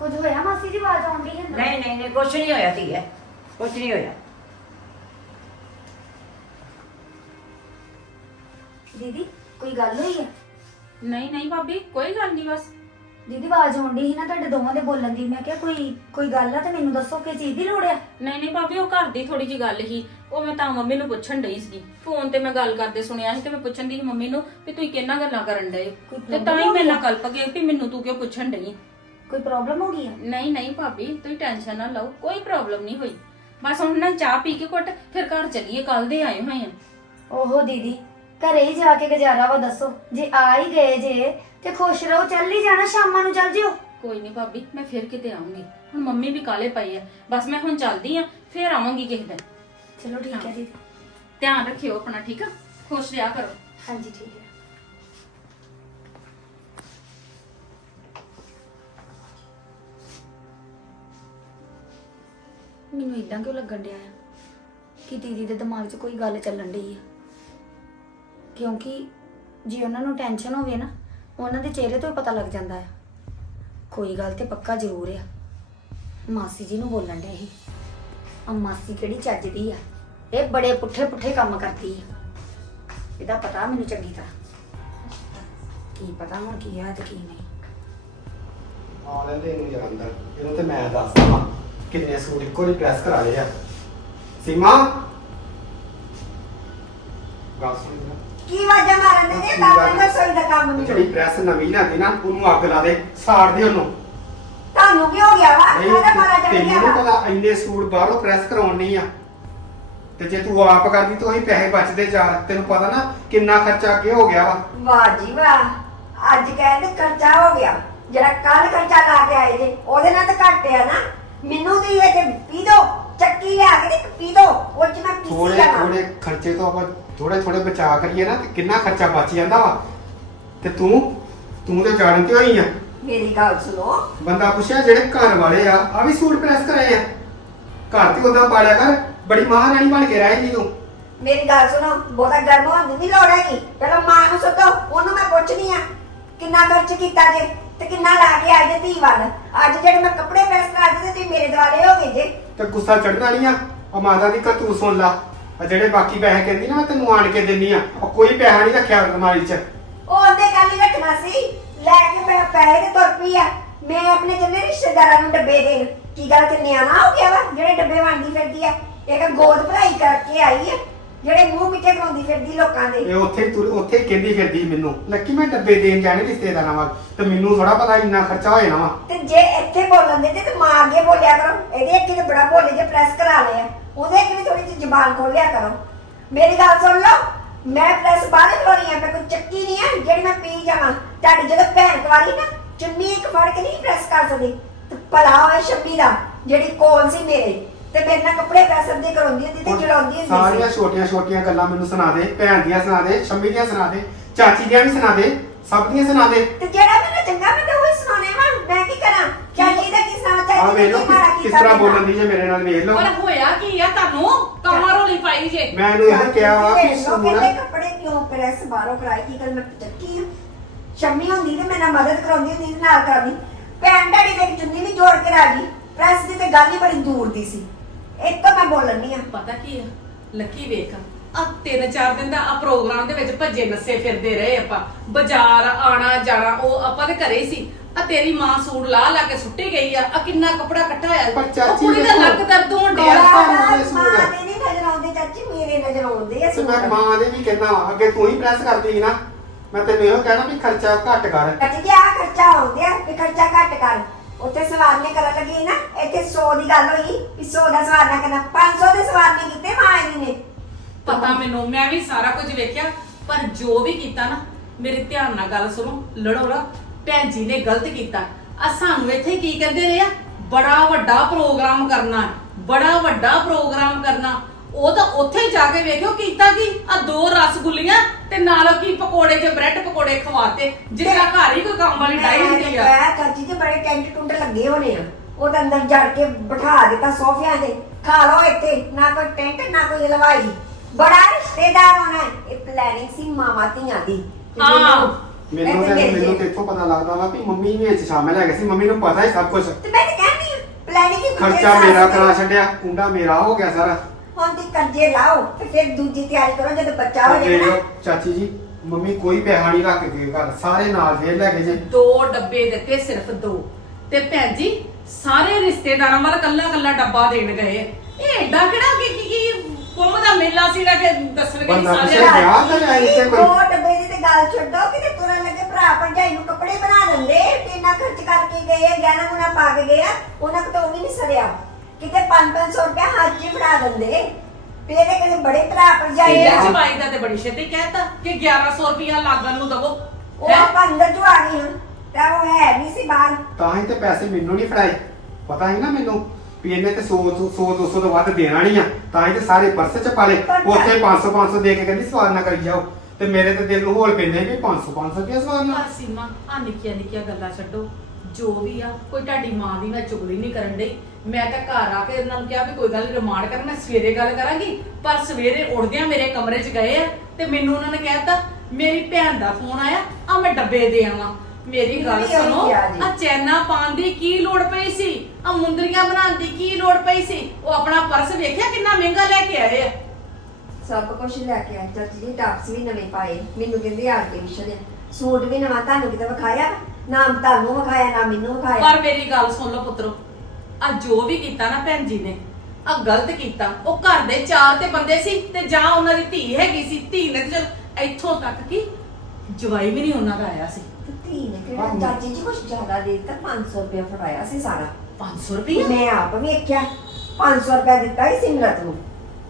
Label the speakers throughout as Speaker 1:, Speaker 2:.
Speaker 1: ਕੁਝ ਹੋਇਆ ਮਾਸੀ ਜੀ? ਆਵਾਜ਼ ਆਉਂਦੀ ਹੈ?
Speaker 2: ਨਹੀਂ ਨਹੀਂ ਨਹੀਂ, ਕੁਛ ਨਹੀਂ ਹੋਇਆ ਧੀਏ, ਕੁਛ ਨਹੀਂ ਹੋਇਆ।
Speaker 1: ਦੀਦੀ ਕੋਈ ਗੱਲ ਹੋਈ ਹੈ?
Speaker 3: ਨਹੀਂ ਨਹੀਂ ਭਾਬੀ, ਕੋਈ ਗੱਲ ਨਹੀਂ। ਬਸ
Speaker 1: ਦੀਦੀ ਆਵਾਜ਼ ਆਉਂਦੀ ਸੀ ਨਾ ਤੁਹਾਡੇ ਦੋਵਾਂ ਦੇ ਬੋਲਣ ਦੀ, ਮੈਂ ਕਿਹਾ ਕੋਈ ਗੱਲ ਆ ਤੇ ਮੈਨੂੰ ਦੱਸੋ ਕਿ ਚੀਜ਼ ਦੀ ਲੋੜ ਆ।
Speaker 3: ਨਹੀਂ ਨਹੀਂ ਭਾਬੀ, ਉਹ ਘਰ ਦੀ ਥੋੜੀ ਜੀ ਗੱਲ ਹੀ। ਉਹ ਮੈਂ ਤਾਂ ਮੰਮੀ ਨੂੰ ਪੁੱਛਣ ਡਈ ਸੀ, ਫੋਨ ਤੇ ਮੈਂ ਗੱਲ ਕਰਦੇ ਸੁਣਿਆ ਸੀ ਤੇ ਮੈਂ ਪੁੱਛਣ ਦੀ ਸੀ ਮੰਮੀ ਨੂੰ ਵੀ ਤੁਸੀਂ ਕਿੰਨਾ ਗੱਲਾਂ ਕਰਨ ਡਏ
Speaker 1: ਕੋਈ
Speaker 3: ਤੇ ਤਾਂ ਹੀ
Speaker 1: problem
Speaker 3: ਮੇਰੇ ਨਾਲ ਕਲਪ ਗਏ ਵੀ ਮੈਨੂੰ ਤੂੰ ਕਿਉਂ ਪੁੱਛਣ ਡਈ।
Speaker 1: ਕੋਈ ਪ੍ਰੋਬਲਮ ਹੋ ਗਈ ਆ?
Speaker 3: ਨਹੀਂ ਨਹੀਂ ਭਾਬੀ, ਤੁਸੀਂ ਟੈਨਸ਼ਨ ਨਾ ਲਓ, ਕੋਈ ਪ੍ਰੋਬਲਮ ਨਹੀਂ ਹੋਈ। ਬਸ ਹੁਣ ਨਾ ਚਾਹ ਪੀ ਕੇ ਘੁੱਟ ਫਿਰ ਘਰ ਚੱਲੀਏ, ਕੱਲ ਦੇ ਆਏ ਹੋਏ ਆ।
Speaker 1: ਓਹੋ ਦੀਦੀ, ਘਰੇ ਹੀ ਜਾ ਕੇ ਗੁਜ਼ਾਰਾ ਵਾ, ਦੱਸੋ ਜੇ ਆ ਹੀ ਗਏ ਜੇ ਤੇ ਖੁਸ਼ ਰਹੋ, ਚੱਲ ਹੀ ਜਾਣਾ, ਸ਼ਾਮਾਂ ਨੂੰ ਚੱਲ ਜਿਓ।
Speaker 3: ਕੋਈ ਨਹੀਂ ਭਾਬੀ, ਮੈਂ ਫਿਰ ਕਿਤੇ ਆਉਂਗੀ। ਹੁਣ ਮੰਮੀ ਵੀ ਕਾਲੇ ਪਈ ਆ, ਬਸ ਮੈਂ ਹੁਣ ਚੱਲਦੀ ਆ, ਫਿਰ ਆਵਾਂਗੀ ਕਿਸੇ ਦਿਨ।
Speaker 1: ਚਲੋ ਠੀਕ ਹੈ ਦੀਦੀ।
Speaker 3: ਧਿਆਨ ਰੱਖਿਓ ਆਪਣਾ, ਠੀਕ ਆ? ਖੁਸ਼ ਰਿਹਾ ਕਰੋ।
Speaker 1: ਹਾਂਜੀ ਠੀਕ ਹੈ। ਮੈਨੂੰ ਇਦਾਂ ਕਿਉਂ ਲੱਗਣ ਡਿਆ ਆ ਕਿ ਦੀਦੀ ਦੇ ਦਿਮਾਗ 'ਚ ਕੋਈ ਗੱਲ ਚੱਲਣ ਡਈ ਆ, ਕਿਉਂਕਿ ਜੇ ਉਹਨਾਂ ਨੂੰ ਟੈਨਸ਼ਨ ਹੋਵੇ ਨਾ, ਉਹਨਾਂ ਦੇ ਚਿਹਰੇ ਤੋਂ ਹੀ ਪਤਾ ਲੱਗ ਜਾਂਦਾ ਆ। ਕੋਈ ਗੱਲ ਤੇ ਪੱਕਾ ਜ਼ਰੂਰ ਆ, ਮਾਸੀ ਜੀ ਨੂੰ ਬੋਲਣ ਡਿਆ ਸੀ। ਆ ਮਾਸੀ ਕਿਹੜੀ ਚੱਜਦੀ ਆ, ਇਹ ਬੜੇ ਪੁੱਠੇ ਪੁੱਠੇ ਕੰਮ ਕਰਦੀ ਆ। ਇਹਦਾ ਪਤਾ ਮੈਨੂੰ ਚੰਗੀ ਤਰ੍ਹਾਂ, ਕੀ ਪਤਾ ਹੁਣ ਕੀ ਆ ਤੇ ਕੀ ਨਹੀਂ।
Speaker 4: ਆ ਲੈਂਦੇ ਇਹਨੂੰ ਯਾਰ ਅੰਦਰ, ਇਹਨੂੰ ਤੇ ਮੈਂ ਦੱਸਦਾ ਵਾਂ ਕਿੰਨੇ ਸੂਟ ਇੱਕੋ ਜਿਹੇ ਪ੍ਰੈਸ ਕਰਾ ਲਏ ਆ। ਸੀਮਾ ਗੱਲ ਸੁਣ ਜਰਾ।
Speaker 5: ਕੀ ਵਾਜਾ ਮਾਰਨ ਦੇ ਨੇ ਕੰਮ ਦਾ ਸੋਈ ਦਾ ਕੰਮ ਨਹੀਂ।
Speaker 4: ਜਿਹੜੀ ਪ੍ਰੈਸ ਨਵੀਂ ਲਿਆਂਦੀ ਨਾ, ਉਹਨੂੰ ਅੱਗ ਲਾ ਦੇ, ਸਾੜ ਦੇ ਉਹਨੂੰ।
Speaker 5: ਤੁਹਾਨੂੰ ਕੀ ਹੋ ਗਿਆ ਵਾ?
Speaker 4: ਨਹੀਂ
Speaker 5: ਕਾਹਦਾ ਮਾਰਾ ਚੜ
Speaker 4: ਤੈਨੂੰ
Speaker 5: ਗਿਆ
Speaker 4: ਨੀ
Speaker 5: ਵਾ?
Speaker 4: ਪਤਾ ਇੰਨੇ ਸੂਟ ਬਾਹਰੋਂ ਪ੍ਰੈਸ ਕਰਾਉਣੀ ਆ, ਤੇ ਜੇ ਤੂੰ ਆਪ ਕਰਦੀ ਤਾਂ ਉਹੀ ਪੈਸੇ ਬਚਦੇ ਚਾਰ। ਤੈਨੂੰ ਪਤਾ ਨਾ ਕਿੰਨਾ ਖਰਚਾ ਅੱਗੇ ਹੋ ਗਿਆ ਵਾ।
Speaker 5: ਵਾਹ ਜੀ ਵਾਹ, ਅੱਜ ਕਹਿੰਦੇ ਖਰਚਾ ਹੋ ਗਿਆ। ਜਿਹੜਾ ਕੱਲ ਖਰਚਾ ਲਾ ਕੇ ਆਏ ਜੇ ਉਹਦੇ ਨਾਲ ਤਾਂ ਘੱਟ ਆ ਨਾ। ਮੈਨੂੰ ਤੇ ਇਹ ਤੇ ਪੀ ਦੋ, ਚੱਕੀ ਲਿਆ ਕੇ ਤੇ ਪੀ ਦੋ, ਉਹ ਚ ਮੈਂ ਪੀਸੀ
Speaker 4: ਥੋੜੇ
Speaker 5: ਜਾਵਾਂ।
Speaker 4: ਥੋੜੇ ਖਰਚੇ ਤੋਂ ਆਪਾਂ ਥੋੜੇ ਥੋੜੇ ਬਚਾ ਕਰੀਏ ਨਾ, ਤੇ ਕਿੰਨਾ ਖਰਚਾ ਬਚ ਜਾਂਦਾ ਵਾ। ਤੇ ਤੂੰ ਤੇ ਜਾਣ ਤੇ ਹੋਈ ਆ।
Speaker 5: ਮੇਰੀ ਗੱਲ ਸੁਣੋ,
Speaker 4: ਬੰਦਾ ਪੁੱਛਿਆ ਜਿਹੜੇ ਘਰ ਵਾਲੇ ਆ ਵੀ ਸੂਟ ਪ੍ਰੈਸ ਕਰਾਏ ਆ। ਘਰ ਤੇ ਉਹਦਾ ਪਾੜਿਆ ਕਰ, ਬੜੀ ਮਹਾਰਾਣੀ ਬਣ ਕੇ ਰਹਿ ਜੀ ਤੂੰ।
Speaker 5: ਮੇਰੀ ਗੱਲ ਸੁਣੋ, ਬਹੁਤਾ ਗਰਮ ਹੋਣ ਦੀ ਨਹੀਂ ਲੋੜ ਹੈਗੀ। ਪਹਿਲਾਂ ਮਾਂ ਨੂੰ ਸੱਦੋ, ਉਹਨੂੰ ਮੈਂ ਪੁੱਛਣੀ ਆ ਕਿੰਨਾ ਖਰਚ ਕੀਤਾ ਜੇ ਤੇ ਕਿੰਨਾ ਲਾ ਕੇ ਆਏ ਜੇ ਧੀ ਵੱਲ। ਅੱਜ ਜਿਹੜੇ ਮੈਂ ਕੱਪੜੇ ਪ੍ਰੈਸ ਕਰਾ ਦਿੱਤੇ ਤੁਸੀਂ ਮੇਰੇ ਦੁਆਲੇ ਹੋ ਗਏ ਜੇ।
Speaker 4: ਤੇ ਗੁੱਸਾ ਚੜਨਾ ਨਹੀਂ ਆ। ਉਹ ਮਾਤਾ ਦੀ ਤੂੰ ਸੁਣ ਲਾ, ਆ ਜਿਹੜੇ ਬਾਕੀ ਪੈਸੇ ਕਹਿੰਦੀ ਨਾ ਮੈਂ ਤੈਨੂੰ ਆਣ ਕੇ ਦਿੰਨੀ ਆ, ਉਹ ਕੋਈ ਪੈਸਾ ਨਹੀਂ ਰੱਖਿਆ ਅਲਮਾਰੀ 'ਚ।
Speaker 5: ਉਹ ਉਹਦੇ ਕੱਲ ਹੀ ਰੱਖਣਾ ਸੀ, ਲੈ ਕੇ ਮੈਂ ਪੈਸੇ ਤੇ ਤੁਰ ਪਈ ਆ। ਮੈਂ ਆਪਣੇ ਜਿੰਨੇ ਰਿਸ਼ਤੇਦਾਰਾਂ ਨੂੰ ਡੱਬੇ ਦੇਣ। ਕੀ ਗੱਲ ਤੇ ਨਿਆਣਾ ਹੋ ਗਿਆ ਵਾ ਜਿਹੜੇ ਡੱਬੇ ਵੰਡੀ ਫਿਰਦੀ ਆ? ਇੱਕ ਗੋਦ ਭਰਾਈ ਕਰਕੇ ਆਈ ਆ, ਜਿਹੜੇ ਮੂੰਹ ਮਿੱਠੇ ਕਰਾਉਂਦੀ ਫਿਰਦੀ ਲੋਕਾਂ ਦੇ।
Speaker 4: ਇਹ ਉੱਥੇ ਹੀ ਕਹਿੰਦੀ ਫਿਰਦੀ ਮੈਨੂੰ, ਲੱਕੀ ਮੈਂ ਡੱਬੇ ਦੇਣ ਜਾਣੇ ਰਿਸ਼ਤੇਦਾਰਾਂ ਵੱਲ, ਤੇ ਮੈਨੂੰ ਥੋੜਾ ਪਤਾ ਇੰਨਾ ਖਰਚਾ ਹੋ ਜਾਣਾ ਵਾ।
Speaker 5: ਤੇ ਜੇ ਇੱਥੇ ਬੋਲਣ ਦੇ ਤੇ ਮਾਂ ਅੱਗੇ ਬੋਲਿਆ ਕਰੋ। ਇਹਦੇ ਅੱਗੇ ਤੇ ਬੜਾ ਬੋਲੇ ਜੇ ਪ੍ਰੈਸ ਕਰਾ ਲਿਆ, ਉਹਦੇ ਅੱਗੇ ਵੀ ਥੋੜੀ ਜਿਹੀ ਜ਼ੁਬਾਨ ਖੋਲਿਆ ਕਰੋ। ਮੇਰੀ ਗੱਲ ਸੁਣ ਲਓ, ਮੈਂ ਪ੍ਰੈਸ ਬਾਹਰ ਖਲੋਣੀ ਆ, ਮੈਂ ਕੋਈ ਚੱਕੀ ਨਹੀਂ ਆ ਜਿਹੜੀ ਮੈਂ ਪੀ ਜਾਵਾਂ। ਤੁਹਾਡੀ ਜਦੋਂ ਭੈਣ ਕੁਆਰੀ ਨਾ, ਚੁੰਨੀ ਇੱਕ ਫੜ ਕੇ ਨਹੀਂ ਪ੍ਰੈਸ ਕਰ ਸਕਦੀ। ਤੇ ਭਲਾ ਹੋਏ ਸ਼ੰਮੀ ਦਾ ਜਿਹੜੀ ਕੋਲ ਸੀ ਮੇਰੇ, ਤੇ ਮੇਰੇ ਨਾਲ ਕੱਪੜੇ ਪ੍ਰੈਸ ਦੇ ਕਰਾਉਂਦੀ ਹੁੰਦੀ ਤੇ ਜਲਾਉਂਦੀ ਹੁੰਦੀ
Speaker 4: ਸਾਰੀਆਂ
Speaker 5: ਸੀ।
Speaker 4: ਛੋਟੀਆਂ ਛੋਟੀਆਂ ਗੱਲਾਂ ਮੈਨੂੰ ਸੁਣਾ ਦੇ, ਭੈਣ ਦੀਆਂ ਸੁਣਾ ਦੇ, ਸ਼ੰਮੀ ਦੀਆਂ ਸੁਣਾ ਦੇ, ਚਾਚੀ ਦੀਆਂ ਵੀ ਸੁਣਾ ਦੇ, ਸਭ ਦੀਆਂ ਸੁਣਾ ਦੇ।
Speaker 5: ਤੇ ਜਿਹੜਾ ਮੈਨੂੰ ਚੰਗਾ ਮੈਂ ਤਾਂ ਉਹੀ ਸੁਣਾਉਣੇ ਵਾ। ਮੈਂ ਕੀ ਕਰਾਂ? ਚਾਚੀ ਦਾ ਕੀ ਸੁਣਾ?
Speaker 4: ਆ
Speaker 5: ਚਾਚੀ
Speaker 4: ਵੇਖ
Speaker 5: ਦਾ
Speaker 4: ਲਓ
Speaker 5: ਕੀ ਮਾੜਾ
Speaker 4: ਕਿਸ
Speaker 5: ਕੀਤਾ
Speaker 4: ਤਰ੍ਹਾਂ
Speaker 5: ਮੇਰੇ ਨਾਲ?
Speaker 4: ਬੋਲਣ ਦੀ ਜੇ ਮੇਰੇ ਨਾਲ, ਵੇਖ ਲਓ।
Speaker 3: ਪਰ ਹੋਇਆ ਕੀ ਆ ਤੁਹਾਨੂੰ? ਕਮਰ ਰੋਲੀ ਪਾਈ ਜੇ।
Speaker 4: ਮੈਂ ਇਹਨੂੰ ਇਹ ਕਿਹਾ ਵਾ ਕਿ
Speaker 5: ਲੋਕ ਕਹਿੰਦੇ ਕੱਪੜੇ ਕਿਉਂ ਪ੍ਰੈਸ ਬਾਹਰੋਂ ਕਰਾਈ? ਕੀ ਗੱਲ ਮੈਂ ਚੱਕੀ ਆ? ਸ਼ੰਮੀ ਹੁੰਦੀ ਤੇ ਮੇਰੇ ਨਾਲ ਮਦਦ ਕਰਾਉਂਦੀ ਹੁੰਦੀ ਤੇ ਨਾਲ ਕਰਦੀ। ਭੈਣ ਡੈਡੀ ਦੇ ਚੁੰਨੀ ਵੀ ਜੋੜ ਕੇ ਰਾਜੀ। ਪ੍ਰੈਸ ਦੀ ਤੇ ਗੱਲ ਹੀ ਬੜੀ ਦੂਰ ਦੀ ਸੀ। ਇੱਕ ਤਾਂ ਮੈਂ ਬੋਲਣ ਨਹੀਂ ਆ।
Speaker 6: ਪਤਾ ਕੀ ਆ ਲੱਕੀ, ਵੇਖ ਆ 3-4 ਦਿਨ ਦਾ ਆ ਪ੍ਰੋਗਰਾਮ ਦੇ ਵਿੱਚ ਭੱਜੇ ਨੱਸੇ ਫਿਰਦੇ ਰਹੇ ਆਪਾਂ, ਬਾਜ਼ਾਰ ਆਣਾ ਜਾਣਾ, ਉਹ ਆਪਾਂ ਦੇ ਘਰੇ ਹੀ ਸੀ। ਆ ਤੇਰੀ ਮਾਂ ਸੂਟ ਲਾ ਲਾ ਕੇ ਸੁੱਟੀ ਗਈ ਆ ਕਿੰਨਾ ਕੱਪੜਾ ਇਕੱਠਾ ਹੋਇਆ।
Speaker 4: ਪਰ
Speaker 6: ਉਹ
Speaker 4: ਚਾਚੀ
Speaker 6: ਕੁੜੀ ਦਾ
Speaker 4: ਵੇਖੋ,
Speaker 6: ਲੱਕ ਦਰਦ ਹੋਣ ਡਿਆ।
Speaker 4: ਮਾਂ ਦੇ ਸੂਟ
Speaker 5: ਮਾਂ
Speaker 4: ਆ।
Speaker 5: ਦੇ ਨਹੀਂ ਨਜ਼ਰ ਆਉਂਦੇ ਚਾਚੀ, ਮੇਰੇ ਨਜ਼ਰ ਆਉਂਦੇ ਆ
Speaker 4: ਤੇ
Speaker 5: ਸੂਟ।
Speaker 4: ਮੈਂ ਮਾਂ ਦੇ ਵੀ ਕਹਿੰਦਾ ਵਾ, ਅੱਗੇ ਤੂੰ ਹੀ ਪ੍ਰੈਸ ਕਰਦੀ ਸੀ ਨਾ। ਮੈਂ ਤੈਨੂੰ ਇਹੋ ਕਹਿਣਾ ਵੀ ਖਰਚਾ ਘੱਟ ਕਰ।
Speaker 5: ਚਾਚੀ ਜੀ ਆਹ ਖਰਚਾ ਆਉਂਦੇ ਆ ਵੀ ਖਰਚਾ ਘੱਟ ਕਰ। ਉੱਥੇ ਸਵਾਰਨੇ ਕਰਨ ਲੱਗੀ ਨਾ, ਇੱਥੇ 100 ਦੀ ਗੱਲ ਹੋਈ ਵੀ 100 ਦਾ ਸਵਾਰਨਾ ਕਰਨਾ, 500 ਦੇ ਸਵਾਰਨੇ ਕੀਤੇ ਮਾਂ ਜੀ ਨੇ।
Speaker 6: ਪਤਾ ਮੈਨੂੰ, ਮੈਂ ਵੀ ਸਾਰਾ ਕੁਝ ਵੇਖਿਆ, ਪਰ ਜੋ ਵੀ ਕੀਤਾ ਨਾ, ਮੇਰੇ ਧਿਆਨ ਨਾਲ ਗੱਲ ਸੁਣੋ, ਲੜੋ ਨਾ। ਭੈਣ ਜੀ ਨੇ ਗਲਤ ਕੀਤਾ। ਆ ਸਾਨੂੰ ਇੱਥੇ ਕੀ ਕਹਿੰਦੇ ਰਹੇ ਆ, ਬੜਾ ਵੱਡਾ ਪ੍ਰੋਗਰਾਮ ਕਰਨਾ, ਬੜਾ ਵੱਡਾ ਪ੍ਰੋਗਰਾਮ ਕਰਨਾ। ਉਹ ਤਾਂ ਉੱਥੇ ਜਾ ਕੇ ਵੇਖਿਓ ਕੀਤਾ ਕੀ, ਆ 2 ਰਸਗੁੱਲੀਆਂ ਤੇ ਨਾਲ ਕੀ ਪਕੌੜੇ ਤੇ ਬ੍ਰੈਡ ਪਕੌੜੇ ਖਵਾਤੇ, ਜਿਸ ਤਰ੍ਹਾਂ ਘਰ ਹੀ ਕੋਈ ਕੰਮ ਵਾਲੀ ਡਾਈ ਹੁੰਦੀ ਆ।
Speaker 5: ਮੈਂ ਚਾਚੀ ਜੀ ਬੜੇ ਟੈਂਟ ਟੁੰਟ ਲੱਗੇ ਹੋਣੇ ਆ। ਉਹ ਤਾਂ ਅੰਦਰ ਜੜ ਕੇ ਬਿਠਾ ਦਿੱਤਾ ਸੋਫਿਆਂ ਤੇ, ਖਾ ਲਓ ਇੱਥੇ। ਨਾ ਕੋਈ ਟੈਂਟ ਨਾ ਕੋਈ ਹਲਵਾਈ, ਬੜਾ ਰਿਸ਼ਤੇਦਾਰ ਹੋਣਾ। ਇਹ ਪਲੈਨਿੰਗ ਸੀ ਮਾਵਾਂ ਧੀਆਂ ਦੀ।
Speaker 6: ਹਾਂ,
Speaker 4: ਮੈਨੂੰ
Speaker 5: ਮੈਂ ਤੇ ਮੇਰੀ
Speaker 4: ਮੈਨੂੰ ਤੇ ਇੱਥੋਂ ਪਤਾ ਲੱਗਦਾ ਵਾ ਵੀ ਮੰਮੀ ਵੀ ਵਿੱਚ ਸ਼ਾਮਿਲ ਹੈਗੇ ਸੀ, ਮੰਮੀ ਨੂੰ ਪਤਾ ਹੀ ਸਭ ਕੁਝ।
Speaker 5: ਤੇ ਮੈਂ ਤਾਂ ਕਹਿੰਦੀ ਆ ਪਲੈਨਿੰਗ ਹੀ
Speaker 4: ਖਰਚਾ ਮੇਰਾ ਕਰਾ ਛੱਡਿਆ, ਕੁੰਡਾ ਮੇਰਾ ਹੋ ਗਿਆ ਸਾਰਾ।
Speaker 5: ਹੁਣ ਦੀ ਕਰਜ਼ੇ ਲਾਓ ਤੇ ਫਿਰ ਦੂਜੀ ਤਿਆਰੀ ਕਰੋ ਜਦੋਂ ਬੱਚਾ ਹੋ
Speaker 4: ਦੇ
Speaker 5: ਜਾਏਗਾ
Speaker 4: ਦਿਓ ਚਾਚੀ ਜੀ, ਮੰਮੀ ਕੋਈ ਪੈਸਾ ਨਹੀਂ ਰੱਖ ਕੇ ਘਰ, ਸਾਰੇ ਨਾਲ ਫੇਰ ਲੈ ਕੇ ਜੇ।
Speaker 6: 2 ਡੱਬੇ ਦਿੱਤੇ, ਸਿਰਫ 2। ਤੇ ਭੈਣ ਜੀ ਸਾਰੇ ਰਿਸ਼ਤੇਦਾਰਾਂ ਵੱਲ ਕੱਲਾ ਕੱਲਾ ਡੱਬਾ ਦੇਣ ਗਏ। ਇਹ ਐਡਾ ਕਿਹੜਾ ਕੀ ਕੁੰਭ ਦਾ ਮੇਲਾ ਸੀ ਕਿ ਦੱਸਣ ਗਏ
Speaker 4: ਬੰਦਾ
Speaker 6: ਸਾਰੇ।
Speaker 4: ਪਿੱਛੇ ਵਿਆਹ ਤਾਂ ਹੈ ਇੱਥੇ ਕੋਈ।
Speaker 5: 2 ਡੱਬੇ ਦੀ ਤੇ ਗੱਲ ਛੱਡੋ ਕਿਤੇ ਤੁਰਨ ਲੱਗੇ ਭਰਾ ਭਰਜਾਈ ਨੂੰ ਕੱਪੜੇ ਬਣਾ ਦਿੰਦੇ ਤੇ ਇੰਨਾ ਖਰਚ ਕਰਕੇ ਗਏ ਆ, ਗਹਿਣਾ ਗੁਣਾ ਪਾ ਕੇ ਗਏ ਆ, ਉਹਨਾਂ ਕੋਲ ਤਾਂ ਉਹ ਵੀ ਨਹੀਂ ਸਰਿਆ। ਕਿਤੇ 500 ਰੁਪਏ ਹੱਥ 'ਚ ਫੜਾ ਦਿੰਦੇ। ਫਿਰ ਇਹ ਕਿਤੇ ਬੜੇ ਭਰਾ ਭਰਜਾਈ
Speaker 6: ਇਹ
Speaker 5: ਆ
Speaker 6: ਜਮਾਈ ਦਾ ਤੇ ਬੜੀ ਛੇਤੀ ਕਹਿਤਾ ਕਿ 1100 ਰੁਪਇਆ ਲਾਗਣ ਨੂੰ ਦਵੋ।
Speaker 5: ਉਹ ਆਪਾਂ ਅੰਦਰ ਜੋ ਆ ਗਈ ਹਾਂ ਤਾਂ ਉਹ ਹੈ ਨਹੀਂ ਸੀ ਬਾਹਰ।
Speaker 4: ਤਾਂ ਹੀ ਤੇ ਪੈਸੇ ਮੈਨੂੰ ਨਹੀਂ ਫੜਾਏ, ਪਤਾ ਹੀ ਨਾ ਮੈਨੂੰ ਵੀ ਇਹਨੇ ਤੇ 100 200 ਤੋਂ ਵੱਧ ਦੇਣਾ ਨਹੀਂ ਆ, ਤਾਂ ਹੀ ਤੇ ਸਾਰੇ ਪਰਸ ਚ ਪਾ ਲਏ। ਉੱਥੇ 500 ਦੇ ਕੇ ਕਹਿੰਦੀ ਸਵਾਰ ਨਾ ਕਰੀ ਜਾਓ, ਤੇ ਮੇਰੇ ਤੇ ਦਿਲ ਨੂੰ ਹੋਲ ਪੈਂਦੇ ਵੀ 500 ਰੁਪਏ ਸਵਾਰ ਨਾ।
Speaker 6: ਪਰ ਸੀਮਾ ਆ ਨਿੱਕੀਆਂ ਨਿੱਕੀਆਂ ਗੱਲਾਂ ਛੱਡੋ, ਜੋ ਵੀ ਆ ਕੋਈ ਤੁਹਾਡੀ ਮਾਂ ਦੀ ਮੈਂ ਚੁਗਲੀ ਨਹੀਂ ਕਰਨ ਡਈ। ਮੈਂ ਤਾਂ ਘਰ ਆ ਕੇ ਇਹਨਾਂ ਨੂੰ ਕਿਹਾ ਵੀ ਕੋਈ ਗੱਲ ਰਿਮਾਂਡ ਕਰ, ਮੈਂ ਸਵੇਰੇ ਗੱਲ ਕਰਾਂਗੀ। ਪਰ ਸਵੇਰੇ ਉੱਠਦਿਆਂ ਮੇਰੇ ਕਮਰੇ 'ਚ ਗਏ ਆ ਤੇ ਮੈਨੂੰ ਉਹਨਾਂ ਨੇ ਕਹਿਤਾ ਮੇਰੀ ਭੈਣ ਦਾ ਫੋਨ ਆਇਆ, ਆ ਮੈਂ ਡੱਬੇ ਦੇ ਆਵਾਂ। ਮੇਰੀ ਗੱਲ ਸੁਣੋ, ਆ ਚੈਨਾ ਪਾਉਣ ਦੀ ਕੀ ਲੋੜ ਪਈ ਸੀ? ਆ ਮੁੰਦਰੀਆਂ ਬਣਾਉਣ ਦੀ ਕੀ ਲੋੜ ਪਈ ਸੀ? ਉਹ ਆਪਣਾ ਪਰਸ ਵੇਖਿਆ ਕਿੰਨਾ ਮਹਿੰਗਾ ਲੈ ਕੇ ਆਏ ਆ।
Speaker 5: ਸਭ ਕੁਝ ਲੈ ਕੇ ਆਏ ਚਾਚੀ ਜੀ, ਟਾਪਸ ਵੀ ਨਵੇਂ ਪਾਏ, ਮੈਨੂੰ ਕਹਿੰਦੇ ਆਰਟੀਫੀਸ਼ਲ ਆ, ਸੂਟ ਵੀ ਨਵਾਂ ਤੁਹਾਨੂੰ ਕਿਤੇ ਵਿਖਾਇਆ ਨਾ, ਤੁਹਾਨੂੰ ਵਿਖਾਇਆ ਨਾ ਮੈਨੂੰ ਵਿਖਾਇਆ।
Speaker 6: ਪਰ ਮੇਰੀ ਗੱਲ ਸੁਣ ਲਓ ਪੁੱਤਰੋ, ਆ ਜੋ ਵੀ ਕੀਤਾ ਨਾ ਭੈਣ ਜੀ ਨੇ, ਆ ਗਲਤ ਕੀਤਾ। ਉਹ ਘਰ ਦੇ 4 ਤੇ ਬੰਦੇ ਸੀ ਤੇ ਜਾਂ ਉਹਨਾਂ ਦੀ ਧੀ ਹੈਗੀ ਸੀ, ਧੀ ਨੇ ਤੇ ਚਲ ਇੱਥੋਂ ਤੱਕ ਕਿ ਜਵਾਈ ਵੀ ਨਹੀਂ ਉਹਨਾਂ ਦਾ ਆਇਆ ਸੀ।
Speaker 5: ਤੇ ਧੀ ਨੇ ਕਿਹੜਾ ਚਾਚੀ ਜੀ ਕੁਝ ਜ਼ਿਆਦਾ ਦੇ ਦਿੱਤਾ, 500 ਰੁਪਏ ਫੜਾਇਆ ਸੀ ਸਾਰਾ।
Speaker 6: 500 ਰੁਪਏ?
Speaker 5: ਮੈਂ ਆਪ ਵੇਖਿਆ 500 ਰੁਪਏ ਦਿੱਤਾ ਹੀ ਸਿਮਰਤ ਨੂੰ,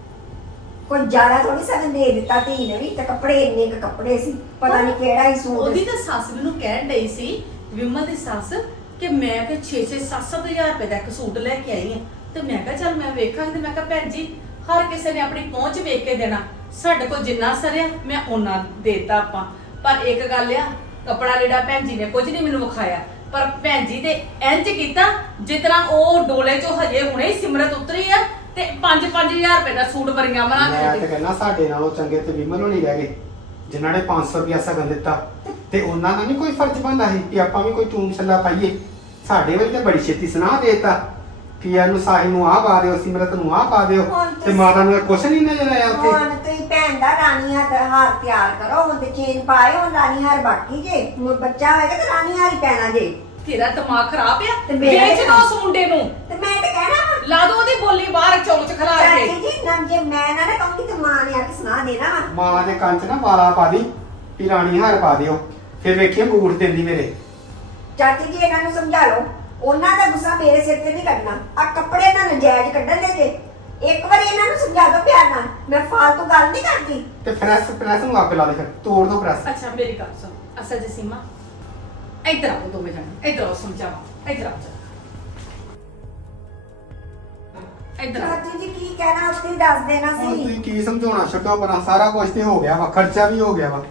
Speaker 5: ਕੋਈ ਜ਼ਿਆਦਾ ਥੋੜੀ ਸਗਨ ਦੇ ਦਿੱਤਾ ਧੀ ਨੇ ਵੀ। ਤੇ ਕੱਪੜੇ ਇੰਨੇ ਕੁ ਕੱਪੜੇ ਸੀ, ਪਤਾ ਨਹੀਂ ਕਿਹੜਾ ਹੀ ਸੂਟ।
Speaker 6: ਉਹਦੀ ਤਾਂ ਸੱਸ ਮੈਨੂੰ ਕਹਿਣ ਡਈ ਸੀ, ਵਿਮਲ ਦੀ ਸੱਸ, ਕਿ ਮੈਂ ਕਿ 6-6 7-7 ਹਜ਼ਾਰ ਰੁਪਏ ਦਾ ਇੱਕ ਸੂਟ ਲੈ ਕੇ ਆਈ ਆ। ਤੇ ਮੈਂ ਕਿਹਾ ਚੱਲ ਮੈਂ ਵੇਖਾਂਗੀ। ਤੇ ਮੈਂ ਕਿਹਾ ਭੈਣ ਜੀ ਹਰ ਕਿਸੇ ਨੇ ਆਪਣੀ ਪਹੁੰਚ ਵੇਖ ਕੇ ਦੇਣਾ, ਸਾਡੇ ਕੋਲ ਜਿੰਨਾ ਸਰਿਆ ਮੈਂ ਉਹਨਾਂ ਦੇਤਾ ਆਪਾਂ। ਪਰ ਇੱਕ ਗੱਲ ਆ, ਕੱਪੜਾ ਲੀੜਾ ਭੈਣ ਜੀ ਨੇ ਕੁਝ ਨਹੀਂ ਮੈਨੂੰ ਵਿਖਾਇਆ, ਪਰ ਭੈਣ ਜੀ ਤੇ ਇੰਜ ਕੀਤਾ ਜਿਸ ਤਰ੍ਹਾਂ ਉਹ ਡੋਲੇ ਚੋਂ ਹਜੇ ਹੁਣੇ ਹੀ ਸਿਮਰਤ ਉਤਰੀ ਆ ਤੇ 5-5000 ਰੁਪਏ ਦਾ ਸੂਟ ਵਰੀਆਂ ਬਣਾ
Speaker 4: ਮੈਂ
Speaker 6: ਕੇ
Speaker 4: ਤੇ ਕਹਿੰਦਾ ਸਾਡੇ ਨਾਲੋਂ ਚੰਗੇ ਤੇ ਵਿਮਲ ਹੋਣੀ ਰਹਿ ਗਏ, ਜਿਨ੍ਹਾਂ ਨੇ 500 ਰੁਪਇਆ ਸਗਨ ਦਿੱਤਾ। ਤੇ ਉਹਨਾਂ ਦਾ ਨਹੀਂ ਕੋਈ ਫਰਜ਼ ਬਣਦਾ ਸੀ ਕਿ ਆਪਾਂ ਵੀ ਕੋਈ ਟੂਮ ਛੱਲਾ ਪਾਈਏ। ਸਾਡੇ ਵਾਲੀ ਤਾਂ ਬੜੀ ਛੇਤੀ ਸੁਣਾ ਦੇਤਾ ਕਿ ਇਹਨੂੰ ਸਾਹਿਲ ਨੂੰ ਆਹ ਪਾ ਦਿਓ, ਸਿਮਰਤ ਨੂੰ ਆਹ ਪਾ ਦਿਓ, ਤੇ ਮਾਤਾ ਨੂੰ ਕੁਛ ਨਹੀਂ ਨਜ਼ਰ ਆਇਆ ਉੱਥੇ।
Speaker 5: ਹੁਣ ਤੁਸੀਂ ਭੈਣ ਦਾ ਰਾਣੀ ਹਾਰ ਤਿਆਰ ਕਰੋ, ਹੁਣ ਤੇ ਚੇਨ ਪਾਏ, ਹੁਣ ਰਾਣੀ ਹਾਰ ਬਾਕੀ ਜੇ। ਹੁਣ ਬੱਚਾ ਹੋਏਗਾ ਤੇ ਰਾਣੀ ਹਾਰ ਹੀ ਪੈਣਾ ਜੇ।
Speaker 6: ਤੇਰਾ ਦਿਮਾਗ ਖਰਾਬ ਆ।
Speaker 5: ਤੇ ਮੇਰਾ
Speaker 6: ਵੇਚ ਦੋ ਉਸ ਮੁੰਡੇ ਨੂੰ,
Speaker 5: ਤੇ ਮੈਂ ਤੇ ਕਹਿਣਾ ਵਾ
Speaker 6: ਲਾ ਦੋ ਉਹਦੀ ਬੋਲੀ ਬਾਹਰ ਚੌਂਕ ਚ ਖਲਾ ਕੇ।
Speaker 5: ਚਾਚੀ ਜੀ ਨਾ, ਜੇ ਮੈਂ ਨਾ ਕਹੂੰਗੀ ਤੇ ਮਾਂ ਨੇ ਆ ਕੇ ਸੁਣਾ ਦੇਣਾ ਵਾ।
Speaker 4: ਮਾਂ ਦੇ ਕੰਨ 'ਚ ਨਾ ਵਾਲਾ ਪਾ ਦੀ ਵੀ ਰਾਣੀ ਹਾਰ ਪਾ ਦਿਓ, ਫਿਰ ਵੇਖੀਏ ਬੂਟ ਦਿੰਦੀ ਮੇਰੇ।
Speaker 5: ਚਾਚੀ ਜੀ ਇਹਨਾਂ ਨੂੰ ਸਮਝਾ ਲਓ, ਉਹਨਾਂ ਦਾ ਗੁੱਸਾ ਮੇਰੇ ਸਿਰ ਤੇ ਨਹੀਂ ਕੱਢਣਾ। ਆ ਕੱਪੜੇ ਨਾ ਨਜਾਇਜ਼ ਕੱਢਣ ਦੇ ਜੇ। ਇੱਕ ਵਾਰੀ ਇਹਨਾਂ ਨੂੰ ਸਮਝਾ ਦਿਓ ਪਿਆਰ ਨਾਲ, ਮੈਂ ਫਾਲਤੂ ਗੱਲ ਨਹੀਂ ਕਰਦੀ।
Speaker 4: ਤੇ ਪ੍ਰੈਸ ਨੂੰ ਆਪੇ ਲਾ ਦੇ, ਫਿਰ ਤੋੜ ਦੋ ਪ੍ਰੈਸ।
Speaker 6: ਅੱਛਾ ਮੇਰੀ ਗੱਲ ਸੁਣ, ਅਸਲ ਜੀ ਸੀਮਾ ਇੱਧਰ ਆਓ ਦੋਵੇਂ ਜਣੇ, ਇੱਧਰ ਆਓ ਸਮਝਾਵਾਂ, ਇੱਧਰ ਆਓ ਇੱਧਰ ਆਓ।
Speaker 5: ਚਾਚੀ ਜੀ ਕੀ ਕਹਿਣਾ ਉੱਥੇ ਹੀ ਦੱਸ ਦੇਣਾ
Speaker 4: ਹੁਣ
Speaker 5: ਸੀ।
Speaker 4: ਤੁਸੀਂ ਕੀ ਸਮਝਾਉਣਾ, ਛੱਡੋ ਪਰਾਂ, ਸਾਰਾ ਕੁਝ ਤੇ ਹੋ ਗਿਆ ਵਾ, ਖਰਚਾ ਵੀ ਹੋ ਗਿਆ ਵਾ।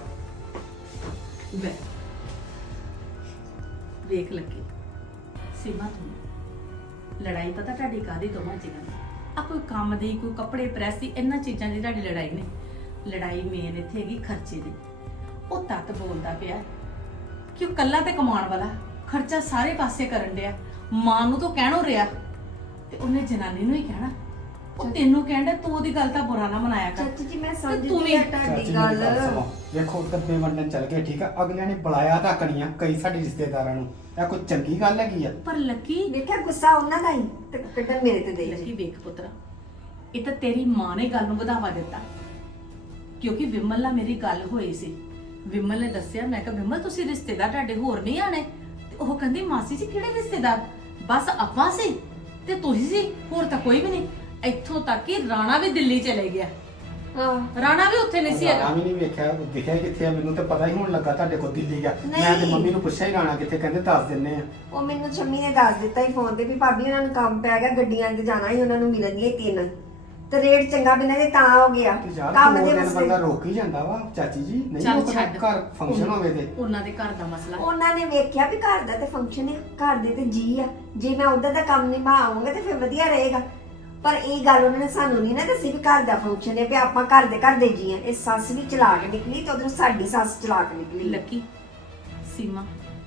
Speaker 6: ਵੇਖ ਲੱਗੀ ਸੀਮਾ, ਤੂੰ ਲੜਾਈ ਪਤਾ ਤੁਹਾਡੀ ਕਾਹਦੀ ਦੋਵਾਂ ਚੀਜ਼ਾਂ ਦੀ? ਆ ਕੋਈ ਕੰਮ ਦੀ, ਕੋਈ ਕੱਪੜੇ ਪ੍ਰੈਸ ਦੀ, ਇਹਨਾਂ ਚੀਜ਼ਾਂ ਦੀ ਤੁਹਾਡੀ ਲੜਾਈ ਨੇ। ਲੜਾਈ ਮੇਨ ਇੱਥੇ ਹੈਗੀ ਖਰਚੇ ਦੀ। ਉਹ ਤੱਤ ਬੋਲਦਾ ਪਿਆ ਕਿ ਉਹ ਕੱਲਾ ਤੇ ਕਮਾਉਣ ਵਾਲਾ, ਖਰਚਾ ਸਾਰੇ ਪਾਸੇ ਕਰਨ ਡਿਆ। ਮਾਂ ਨੂੰ ਤਾਂ ਕਹਿਣੋ ਰਿਹਾ ਤੇ ਉਹਨੇ ਜਨਾਨੀ ਨੂੰ ਹੀ ਕਹਿਣਾ। ਉਹ ਤੈਨੂੰ ਕਹਿੰਦਾ ਤੂੰ ਉਹਦੀ ਗੱਲ ਤਾਂ ਬੁਰਾ ਨਾ ਮਨਾਇਆ ਕਰ।
Speaker 5: ਚਾਚੀ ਜੀ ਮੈਂ
Speaker 6: ਤੂੰ
Speaker 5: ਸਮਝਦੀ
Speaker 6: ਵੀ-
Speaker 5: ਆ
Speaker 4: ਚਾਚੀ
Speaker 5: ਤੁਹਾਡੀ
Speaker 4: ਮੇਰੀ ਗੱਲ
Speaker 5: ਗੱਲ।
Speaker 4: ਸੁਣੋ, ਵੇਖੋ ਡੱਬੇ ਵੰਡਣ ਚੱਲ ਗਏ, ਠੀਕ ਆ, ਅਗਲਿਆਂ ਨੇ ਬੁਲਾਇਆ ਤਾਂ ਕਣੀਆਂ ਕਈ ਸਾਡੇ ਰਿਸ਼ਤੇਦਾਰਾਂ ਨੂੰ, ਇਹ ਕੋਈ ਚੰਗੀ ਗੱਲ ਹੈਗੀ ਆ?
Speaker 6: ਪਰ ਲੱਕੀ
Speaker 5: ਵੇਖਿਆ ਗੁੱਸਾ ਉਹਨਾਂ ਦਾ ਹੀ ਤੇ ਕੱਢਣ ਮੇਰੇ ਤੇ ਦੇ
Speaker 6: ਲੱਕੀ
Speaker 5: ਜੀ।
Speaker 6: ਵੇਖ ਪੁੱਤਰਾ, ਇਹ ਤਾਂ ਤੇਰੀ ਮਾਂ ਨੇ ਗੱਲ ਨੂੰ ਵਧਾਵਾ ਦਿੱਤਾ, ਕਿਉਂਕਿ ਵਿਮਲ ਨਾਲ ਮੇਰੀ ਗੱਲ ਹੋਈ ਸੀ। ਵਿਮਲ ਨੇ ਦੱਸਿਆ, ਮੈਂ ਕਿਹਾ ਵਿਮਲ ਤੁਸੀਂ ਰਿਸ਼ਤੇਦਾਰ ਤੁਹਾਡੇ ਹੋਰ ਨਹੀਂ ਆਣੇ? ਤੇ ਉਹ ਕਹਿੰਦੀ ਮਾਸੀ ਜੀ ਕਿਹੜੇ ਰਿਸ਼ਤੇਦਾਰ, ਬਸ ਆਪਾਂ ਸੀ ਤੇ ਤੁਸੀਂ ਸੀ, ਹੋਰ ਤਾਂ ਕੋਈ ਵੀ ਨਹੀਂ। ਇੱਥੋਂ ਤੱਕ ਕਿ ਰਾਣਾ ਵੀ ਦਿੱਲੀ ਚਲੇ ਗਿਆ।
Speaker 5: ਹਾਂ
Speaker 6: ਰਾਣਾ ਵੀ ਉੱਥੇ ਨਹੀਂ ਸੀ ਹੈਗਾ।
Speaker 4: ਰਾਣਾ ਵੀ ਨਹੀਂ ਵੇਖਿਆ, ਦਿਖਿਆ ਕਿੱਥੇ ਆ? ਮੈਨੂੰ ਤਾਂ ਪਤਾ ਹੀ ਹੁਣ ਲੱਗਾ ਤੁਹਾਡੇ ਕੋਲ ਦਿੱਲੀ ਗਿਆ। ਮੈਂ ਤੇ
Speaker 5: ਨਹੀਂ।
Speaker 4: ਮੰਮੀ ਨੂੰ ਪੁੱਛਿਆ ਹੀ ਰਾਣਾ ਕਿੱਥੇ, ਕਹਿੰਦੇ ਦੱਸ ਦਿੰਨੇ ਆ।
Speaker 5: ਉਹ ਮੈਨੂੰ ਸ਼ੰਮੀ ਨੇ ਦੱਸ ਦਿੱਤਾ ਹੀ ਫੋਨ ਤੇ ਵੀ ਭਾਬੀ ਉਹਨਾਂ ਨੂੰ ਕੰਮ ਪੈ ਗਿਆ, ਗੱਡੀਆਂ ਤੇ ਜਾਣਾ ਹੀ, ਉਹਨਾਂ ਨੂੰ ਮਿਲਣਗੇ 3 ਤੇ ਰੇਟ ਚੰਗਾ ਬਿਨਾਂ ਦੇ ਤਾਂ ਹੋ ਗਿਆ
Speaker 4: ਤੇ ਯਾਰ
Speaker 5: ਕੰਮ
Speaker 4: 2
Speaker 5: ਦੇ
Speaker 4: ਦਿਨ ਬੰਦਾ
Speaker 5: ਵਾਸਤੇ।
Speaker 4: ਰੋਕ ਹੀ ਜਾਂਦਾ ਵਾ ਚਾਚੀ ਜੀ, ਨਹੀਂ
Speaker 6: ਚੱਲ
Speaker 4: ਰੋਕਦਾ
Speaker 6: ਛੱਡ।
Speaker 4: ਘਰ ਫੰਕਸ਼ਨ ਹੋਵੇ ਤੇ।
Speaker 6: ਉਹਨਾਂ ਦੇ ਘਰ ਦਾ ਮਸਲਾ।
Speaker 5: ਉਹਨਾਂ ਨੇ ਵੇਖਿਆ ਵੀ ਘਰ ਦਾ ਤੇ ਫੰਕਸ਼ਨ ਹੈ, ਘਰ ਦੇ ਤੇ ਜੀ ਆ, ਜੇ ਮੈਂ ਉਧਰ ਦਾ ਕੰਮ ਨਿਭਾਉਂਗਾ ਤੇ ਫਿਰ ਵਧੀਆ ਰਹੇਗਾ। ਪਰ ਇਹ ਗੱਲ ਉਹਨਾਂ ਨੇ ਸਾਨੂੰ ਨਹੀਂ ਨਾ ਦੱਸੀ ਵੀ ਘਰ ਦਾ ਫੰਕਸ਼ਨ ਹੈ, ਵੀ ਆਪਾਂ ਘਰ ਦੇ ਜੀ ਆ। ਇਹ ਸੱਸ ਵੀ ਚਲਾਕ ਨਿਕਲੀ ਤੇ ਉਧਰ ਸਾਡੀ ਸੱਸ ਚਲਾਕ ਨਿਕਲੀ।
Speaker 6: ਲੱਕੀ ਸੀਮਾ,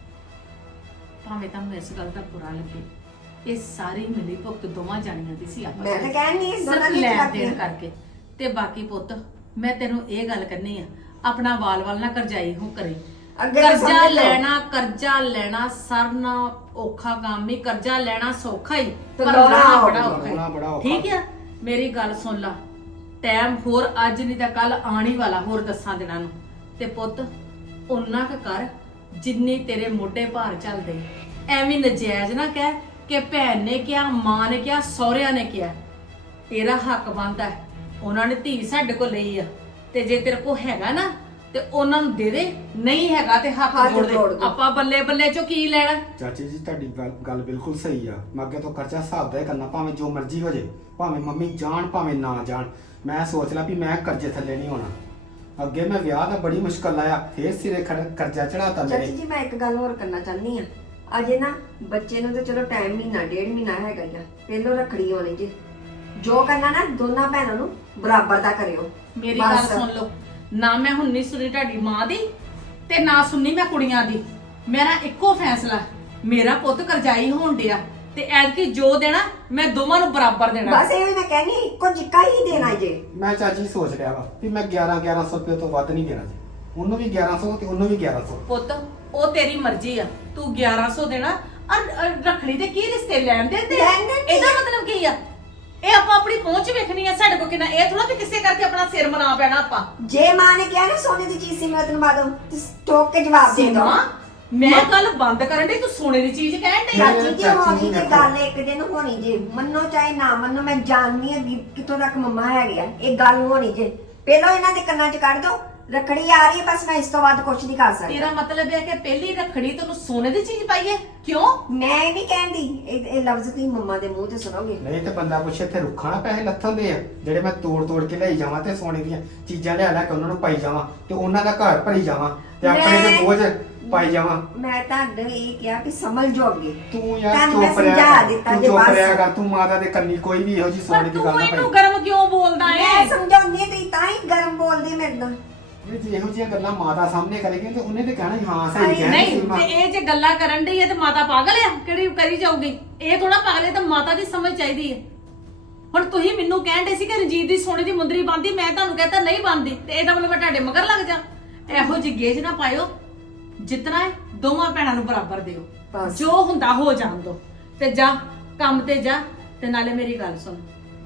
Speaker 6: ਭਾਵੇਂ ਤੁਹਾਨੂੰ ਇਸ ਗੱਲ ਦਾ ਬੁਰਾ ਲੱਗੇ, ਇਹ ਸਾਰੀ ਮਿਲੀ ਭੁਗਤ ਦੋਵਾਂ ਜਾਣੀਆਂ ਦੀ ਸੀ ਆਪਸ
Speaker 5: ਮੈਂ ਤਾਂ ਕਹਿਣੀ ਦੋਨਾਂ
Speaker 6: ਸਿਰਫ
Speaker 5: ਦੀ
Speaker 6: ਲੈਣ
Speaker 5: ਚਲਾਕੀ
Speaker 6: ਦੇਣ
Speaker 5: ਆ।
Speaker 6: ਕਰਕੇ। ਤੇ ਬਾਕੀ ਪੁੱਤ, ਮੈਂ ਤੈਨੂੰ ਇਹ ਗੱਲ ਕਰਨੀ ਆ, ਆਪਣਾ ਵਾਲ ਨਾ ਕਰਜਾਈ ਹੋ ਕਰੇ।
Speaker 5: ਅੱਗੇ ਤਾਂ
Speaker 6: ਕਰਜ਼ਾ
Speaker 5: ਸਮਝ ਲਓ।
Speaker 6: ਕਰਜ਼ਾ ਲੈਣਾ ਸਰਨਾ ਔਖਾ ਕੰਮ ਹੀ, ਕਰਜ਼ਾ ਲੈਣਾ ਸੌਖਾ ਹੀ,
Speaker 5: ਤੇ
Speaker 6: ਪਰ
Speaker 5: ਲਾਉਣਾ
Speaker 6: ਲਾਉਣਾ
Speaker 5: ਔਖਾ।
Speaker 6: ਬੜਾ ਔਖਾ
Speaker 4: ਲਾਉਣਾ ਬੜਾ
Speaker 6: ਹੈ।
Speaker 4: ਔਖਾ।
Speaker 6: ਠੀਕ ਆ, ਮੇਰੀ ਗੱਲ ਸੁਣ ਲਾ, ਟਾਈਮ ਹੋਰ ਅੱਜ ਨਹੀਂ ਤਾਂ ਕੱਲ ਆਉਣ ਹੀ ਵਾਲਾ, ਹੋਰ 10 ਦਿਨਾਂ ਨੂੰ। ਤੇ ਪੁੱਤ ਓਨਾ ਕੁ ਕਰ ਜਿੰਨੀ ਤੇਰੇ ਮੋਢੇ ਭਾਰ ਚੱਲਦੇ। ਐਵੇਂ ਨਜਾਇਜ਼ ਨਾ ਕਹਿ ਕਿ ਭੈਣ ਨੇ ਕਿਹਾ, ਮਾਂ ਨੇ ਕਿਹਾ, ਸਹੁਰਿਆਂ ਨੇ ਕਿਹਾ। ਤੇਰਾ ਹੱਕ ਬਣਦਾ ਹੈ, ਉਹਨਾਂ ਨੇ ਧੀ ਸਾਡੇ ਕੋਲ ਲਈ ਆ, ਤੇ ਜੇ ਤੇਰੇ ਕੋਲ ਹੈਗਾ ਨਾ ਤੇ ਉਹਨਾਂ ਨੂੰ ਦੇ ਦੇ, ਨਹੀਂ ਹੈਗਾ ਤੇ ਹੱਥ
Speaker 5: ਹੱਥ
Speaker 6: ਜੋੜ
Speaker 5: ਜੋੜ
Speaker 6: ਦੇ।
Speaker 5: ਦੇ।
Speaker 6: ਆਪਾਂ ਬੱਲੇ ਬੱਲੇ ਚੋਂ ਕੀ ਲੈਣਾ।
Speaker 4: ਚਾਚੀ ਜੀ ਤੁਹਾਡੀ ਗੱਲ ਬਿਲਕੁਲ ਸਹੀ ਆ। ਮੈਂ ਅੱਗੇ ਤੋਂ ਖਰਚਾ ਹਿਸਾਬ ਦਾ ਹੀ ਕਰਨਾ, ਭਾਵੇਂ ਜੋ ਮਰਜ਼ੀ ਹੋ ਜੇ, ਭਾਵੇਂ ਮੰਮੀ ਜਾਣ ਭਾਵੇਂ ਨਾ ਜਾਣ। ਮੈਂ ਸੋਚ ਲਿਆ ਵੀ ਮੈਂ ਕਰਜ਼ੇ ਥੱਲੇ ਨਹੀਂ ਹੋਣਾ। ਅੱਗੇ ਮੈਂ ਵਿਆਹ ਦਾ ਬੜੀ ਮੁਸ਼ਕਲ ਆਇਆ, ਫੇਰ ਸਿਰੇ ਕਰਜ਼ਾ ਚੜਾਤਾ ਮੇਰੇ।
Speaker 5: ਚਾਚੀ ਜੀ ਮੈਂ ਇੱਕ ਗੱਲ ਹੋਰ ਕਰਨਾ ਚਾਹੁੰਦੀ ਆ। ਅਜੇ ਨਾ ਬੱਚੇ ਨੂੰ ਤਾਂ ਚਲੋ ਟਾਈਮ ਮਹੀਨਾ 1.5 ਮਹੀਨਾ ਹੈਗਾ ਹੀ ਆ, ਪਹਿਲੋਂ ਰੱਖੜੀ ਹੋਣੀ ਜੀ। ਜੋ ਕਰਨਾ ਨਾ ਦੋਨਾਂ ਭੈਣਾਂ ਨੂੰ ਬਰਾਬਰ ਦਾ ਕਰਿਓ।
Speaker 6: ਮੇਰੀ ਗੱਲ
Speaker 5: ਬਸ।
Speaker 6: ਸੁਣ ਲਓ, ਨਾ ਮੈਂ ਹੁਣ ਨਹੀਂ ਸੁਣੀ ਤੁਹਾਡੀ ਮਾਂ ਦੀ ਤੇ ਨਾ ਸੁਣਨੀ ਮੈਂ ਕੁੜੀਆਂ ਦੀ। ਮੇਰਾ ਇੱਕੋ ਫੈਸਲਾ, ਮੇਰਾ ਪੁੱਤ ਕਰਜ਼ਾਈ ਹੋਣ ਡਿਆ ਤੇ ਐਤਕੀ ਜੋ ਦੇਣਾ ਮੈਂ ਦੋਵਾਂ ਨੂੰ ਬਰਾਬਰ ਦੇਣਾ।
Speaker 5: ਬਸ ਇਹ ਵੀ ਮੈਂ ਕਹਿੰਨੀ ਇੱਕੋ ਜਿੱਕਾ ਹੀ ਦੇਣਾ ਜੇ।
Speaker 4: ਮੈਂ ਚਾਚੀ ਸੋਚ ਲਿਆ ਵਾ ਵੀ ਮੈਂ 1100 ਰੁਪਏ ਤੋਂ ਵੱਧ ਨਹੀਂ ਦੇਣਾ ਜੀ। ਉਹਨੂੰ ਵੀ 1100 ਤੇ ਉਹਨੂੰ ਵੀ 1100।
Speaker 6: ਪੁੱਤ ਉਹ ਤੇਰੀ ਮਰਜ਼ੀ ਆ, ਤੂੰ 1100 ਦੇਣਾ। ਔਰ ਰੱਖੜੀ ਦੇ ਕੀ ਰਿਸ਼ਤੇ ਲੈਣ ਦੇ ਤੇ
Speaker 5: ਲੈਣ ਦੇਣ ਕੀ
Speaker 6: ਇਹਦਾ
Speaker 5: ਆ?
Speaker 6: ਮਤਲਬ ਕੀ ਆ? ਇਹ ਆਪਾਂ ਆਪਣੀ ਪਹੁੰਚ ਵੇਖਣੀ ਆ ਸਾਡੇ ਕੋਲ ਕਿੰਨਾ। ਇਹ ਥੋੜਾ ਵੀ ਕਿਸੇ ਕਰਕੇ ਆਪਣਾ ਸਿਰ ਮਨਾ ਪੈਣਾ ਆਪਾਂ।
Speaker 5: ਜੇ ਮਾਂ ਨੇ ਕਿਹਾ ਨਾ ਸੋਨੇ ਦੀ ਚੀਜ਼ ਸੀ ਮੈਂ ਤੈਨੂੰ ਬਾਦੋਂ ਟੋਕ ਕੇ ਜਵਾਬ ਦੇ ਦੋ।
Speaker 6: ਸੀਮਾ, ਮੈਂ ਗੱਲ ਬੰਦ ਕਰਨ ਡਈ, ਤੂੰ ਸੋਨੇ ਦੀ ਚੀਜ਼ ਕਹਿਣ ਡਈ।
Speaker 4: ਮੈਂ-
Speaker 5: ਚਾਚੀ ਜੀ
Speaker 4: ਚਾਚੀ
Speaker 5: ਹੋਣੀ
Speaker 4: ਜੀ
Speaker 5: ਜੇ
Speaker 4: ਵੇਖੋ।
Speaker 5: ਗੱਲ ਇੱਕ ਦਿਨ ਹੋਣੀ ਜੇ, ਮੰਨੋ ਚਾਹੇ ਨਾ ਮੰਨੋ, ਮੈਂ ਜਾਣਦੀ ਆ ਕਿੱਥੋਂ ਤੱਕ ਮੰਮਾ ਹੈਗੇ ਆ। ਇਹ ਗੱਲ ਹੋਣੀ ਜੇ, ਪਹਿਲਾਂ ਇਹਨਾਂ ਦੇ ਕੰਨਾਂ 'ਚ ਕੱਢ ਦੋ। ਰੱਖੜੀ ਆ ਰਹੀ ਹੈ, ਬਸ ਮੈਂ ਇਸ ਤੋਂ ਵੱਧ ਕੁਝ ਨਹੀਂ ਕਰ ਸਕਦਾ।
Speaker 6: ਤੇਰਾ ਮਤਲਬ ਹੈ ਕਿ ਪਹਿਲੀ ਰੱਖੜੀ ਤੈਨੂੰ ਸੋਨੇ ਦੀ ਚੀਜ਼ ਪਾਈਏ? ਕਿਉਂ?
Speaker 5: ਮੈਂ ਇਹ ਨਹੀਂ ਕਹਿੰਦੀ, ਇਹ ਲਫ਼ਜ਼ ਤੁਸੀਂ ਮੰਮਾ ਦੇ ਮੂੰਹ ਤੇ ਸੁਣੋਗੇ।
Speaker 4: ਨਹੀਂ ਤੇ ਬੰਦਾ ਪੁੱਛੇ ਇੱਥੇ ਰੁੱਖਾਂ ਨਾ ਪੈਸੇ ਲੱਥਣ ਦੇ ਆ ਜਿਹੜੇ ਮੈਂ ਤੋੜ ਕੇ ਲਈ ਜਾਵਾਂ ਤੇ ਸੋਨੇ ਦੀਆਂ ਚੀਜ਼ਾਂ ਲਿਆ ਕੇ ਉਹਨਾਂ ਨੂੰ ਪਾਈ ਜਾਵਾਂ ਤੇ ਉਹਨਾਂ ਦਾ ਘਰ ਭਰੀ ਜਾਵਾਂ ਤੇ ਆਪਣੇ ਤੇ ਬੋਝ ਪਾਈ ਜਾਵਾਂ।
Speaker 5: ਮੈਂ ਤੁਹਾਨੂੰ ਇਹ ਕਿਹਾ ਕਿ ਸਮਝ ਜੋ ਅੱਗੇ।
Speaker 4: ਤੂੰ ਯਾਰ
Speaker 5: ਤੁਹਾਨੂੰ ਮੈਂ
Speaker 4: ਚੁੱਪ ਰਿਹਾ
Speaker 5: ਸਮਝਾ
Speaker 4: ਕਰ,
Speaker 5: ਦਿੱਤਾ
Speaker 4: ਤੂੰ
Speaker 5: ਜੇ
Speaker 4: ਚੁੱਪ
Speaker 5: ਬਸ।
Speaker 4: ਰਿਹਾ ਕਰ। ਤੂੰ ਮਾਤਾ ਦੇ ਕੰਨੀ ਕੋਈ ਵੀ ਇਹੋ ਜੀ
Speaker 6: ਪਰ
Speaker 4: ਸੋਨੇ ਦੀ ਗੱਲ
Speaker 6: ਤੂੰ
Speaker 4: ਨਾ
Speaker 6: ਇਹਨੂੰ
Speaker 4: ਪਾਈ।
Speaker 6: ਗਰਮ ਕਿਉਂ ਬੋਲਦਾ
Speaker 5: ਮੈਂ
Speaker 6: ਏ?
Speaker 5: ਸਮਝਾਉਂਦੀ ਹਾਂ, ਤੁਸੀਂ ਤਾਂ ਹੀ ਗਰਮ ਬੋਲਦੇ ਮੇਰੇ ਨਾਲ।
Speaker 4: ਵੀ ਜੇ ਇਹੋ ਜਿਹੀਆਂ ਗੱਲਾਂ ਮਾਤਾ ਸਾਹਮਣੇ ਕਰੇਗੀ ਤੇ ਉਹਨੇ ਤੇ ਕਹਿਣਾ ਹੀ ਹਾਂ ਸਹੀ ਕਹਿ
Speaker 6: ਨਹੀਂ
Speaker 4: ਸੀਮਾ।
Speaker 6: ਤੇ ਇਹ ਜੇ ਗੱਲਾਂ ਕਰਨ ਡਈ ਹੈ ਤੇ ਮਾਤਾ ਪਾਗਲ ਆ? ਕਿਹੜੀ ਕਰੀ ਜਾਊਗੀ? ਇਹ ਥੋੜਾ ਪਾਗਲ ਹੈ, ਤਾਂ ਮਾਤਾ ਦੀ ਸਮਝ ਚਾਹੀਦੀ ਹੈ। ਹੁਣ ਤੁਸੀਂ ਮੈਨੂੰ ਕਹਿਣ ਦੇ ਸੀ ਕਿ ਰਣਜੀਤ ਦੀ ਸੋਨੇ ਦੀ ਮੁੰਦਰੀ ਬੰਦੀ, ਮੈਂ ਤੁਹਾਨੂੰ ਕਹਿੰਦਾ ਨਹੀਂ ਬੰਦੀ, ਤੇ ਇਹਦਾ ਮਤਲਬ ਮੈਂ ਤੁਹਾਡੇ ਮਗਰ ਲੱਗ ਜਾ? ਇਹੋ ਜਿਹੀ ਗੇਜ ਨਾ ਪਾਇਓ। ਜਿਤਨਾ ਹੈ ਦੋਵਾਂ ਭੈਣਾਂ ਨੂੰ ਬਰਾਬਰ ਦਿਓ।
Speaker 5: ਬਸ।
Speaker 6: ਜੋ ਹੁੰਦਾ ਹੋ ਜਾਣ ਦੋ ਤੇ ਜਾ ਕੰਮ ਤੇ ਜਾ। ਤੇ ਨਾਲੇ ਮੇਰੀ ਗੱਲ ਸੁਣ,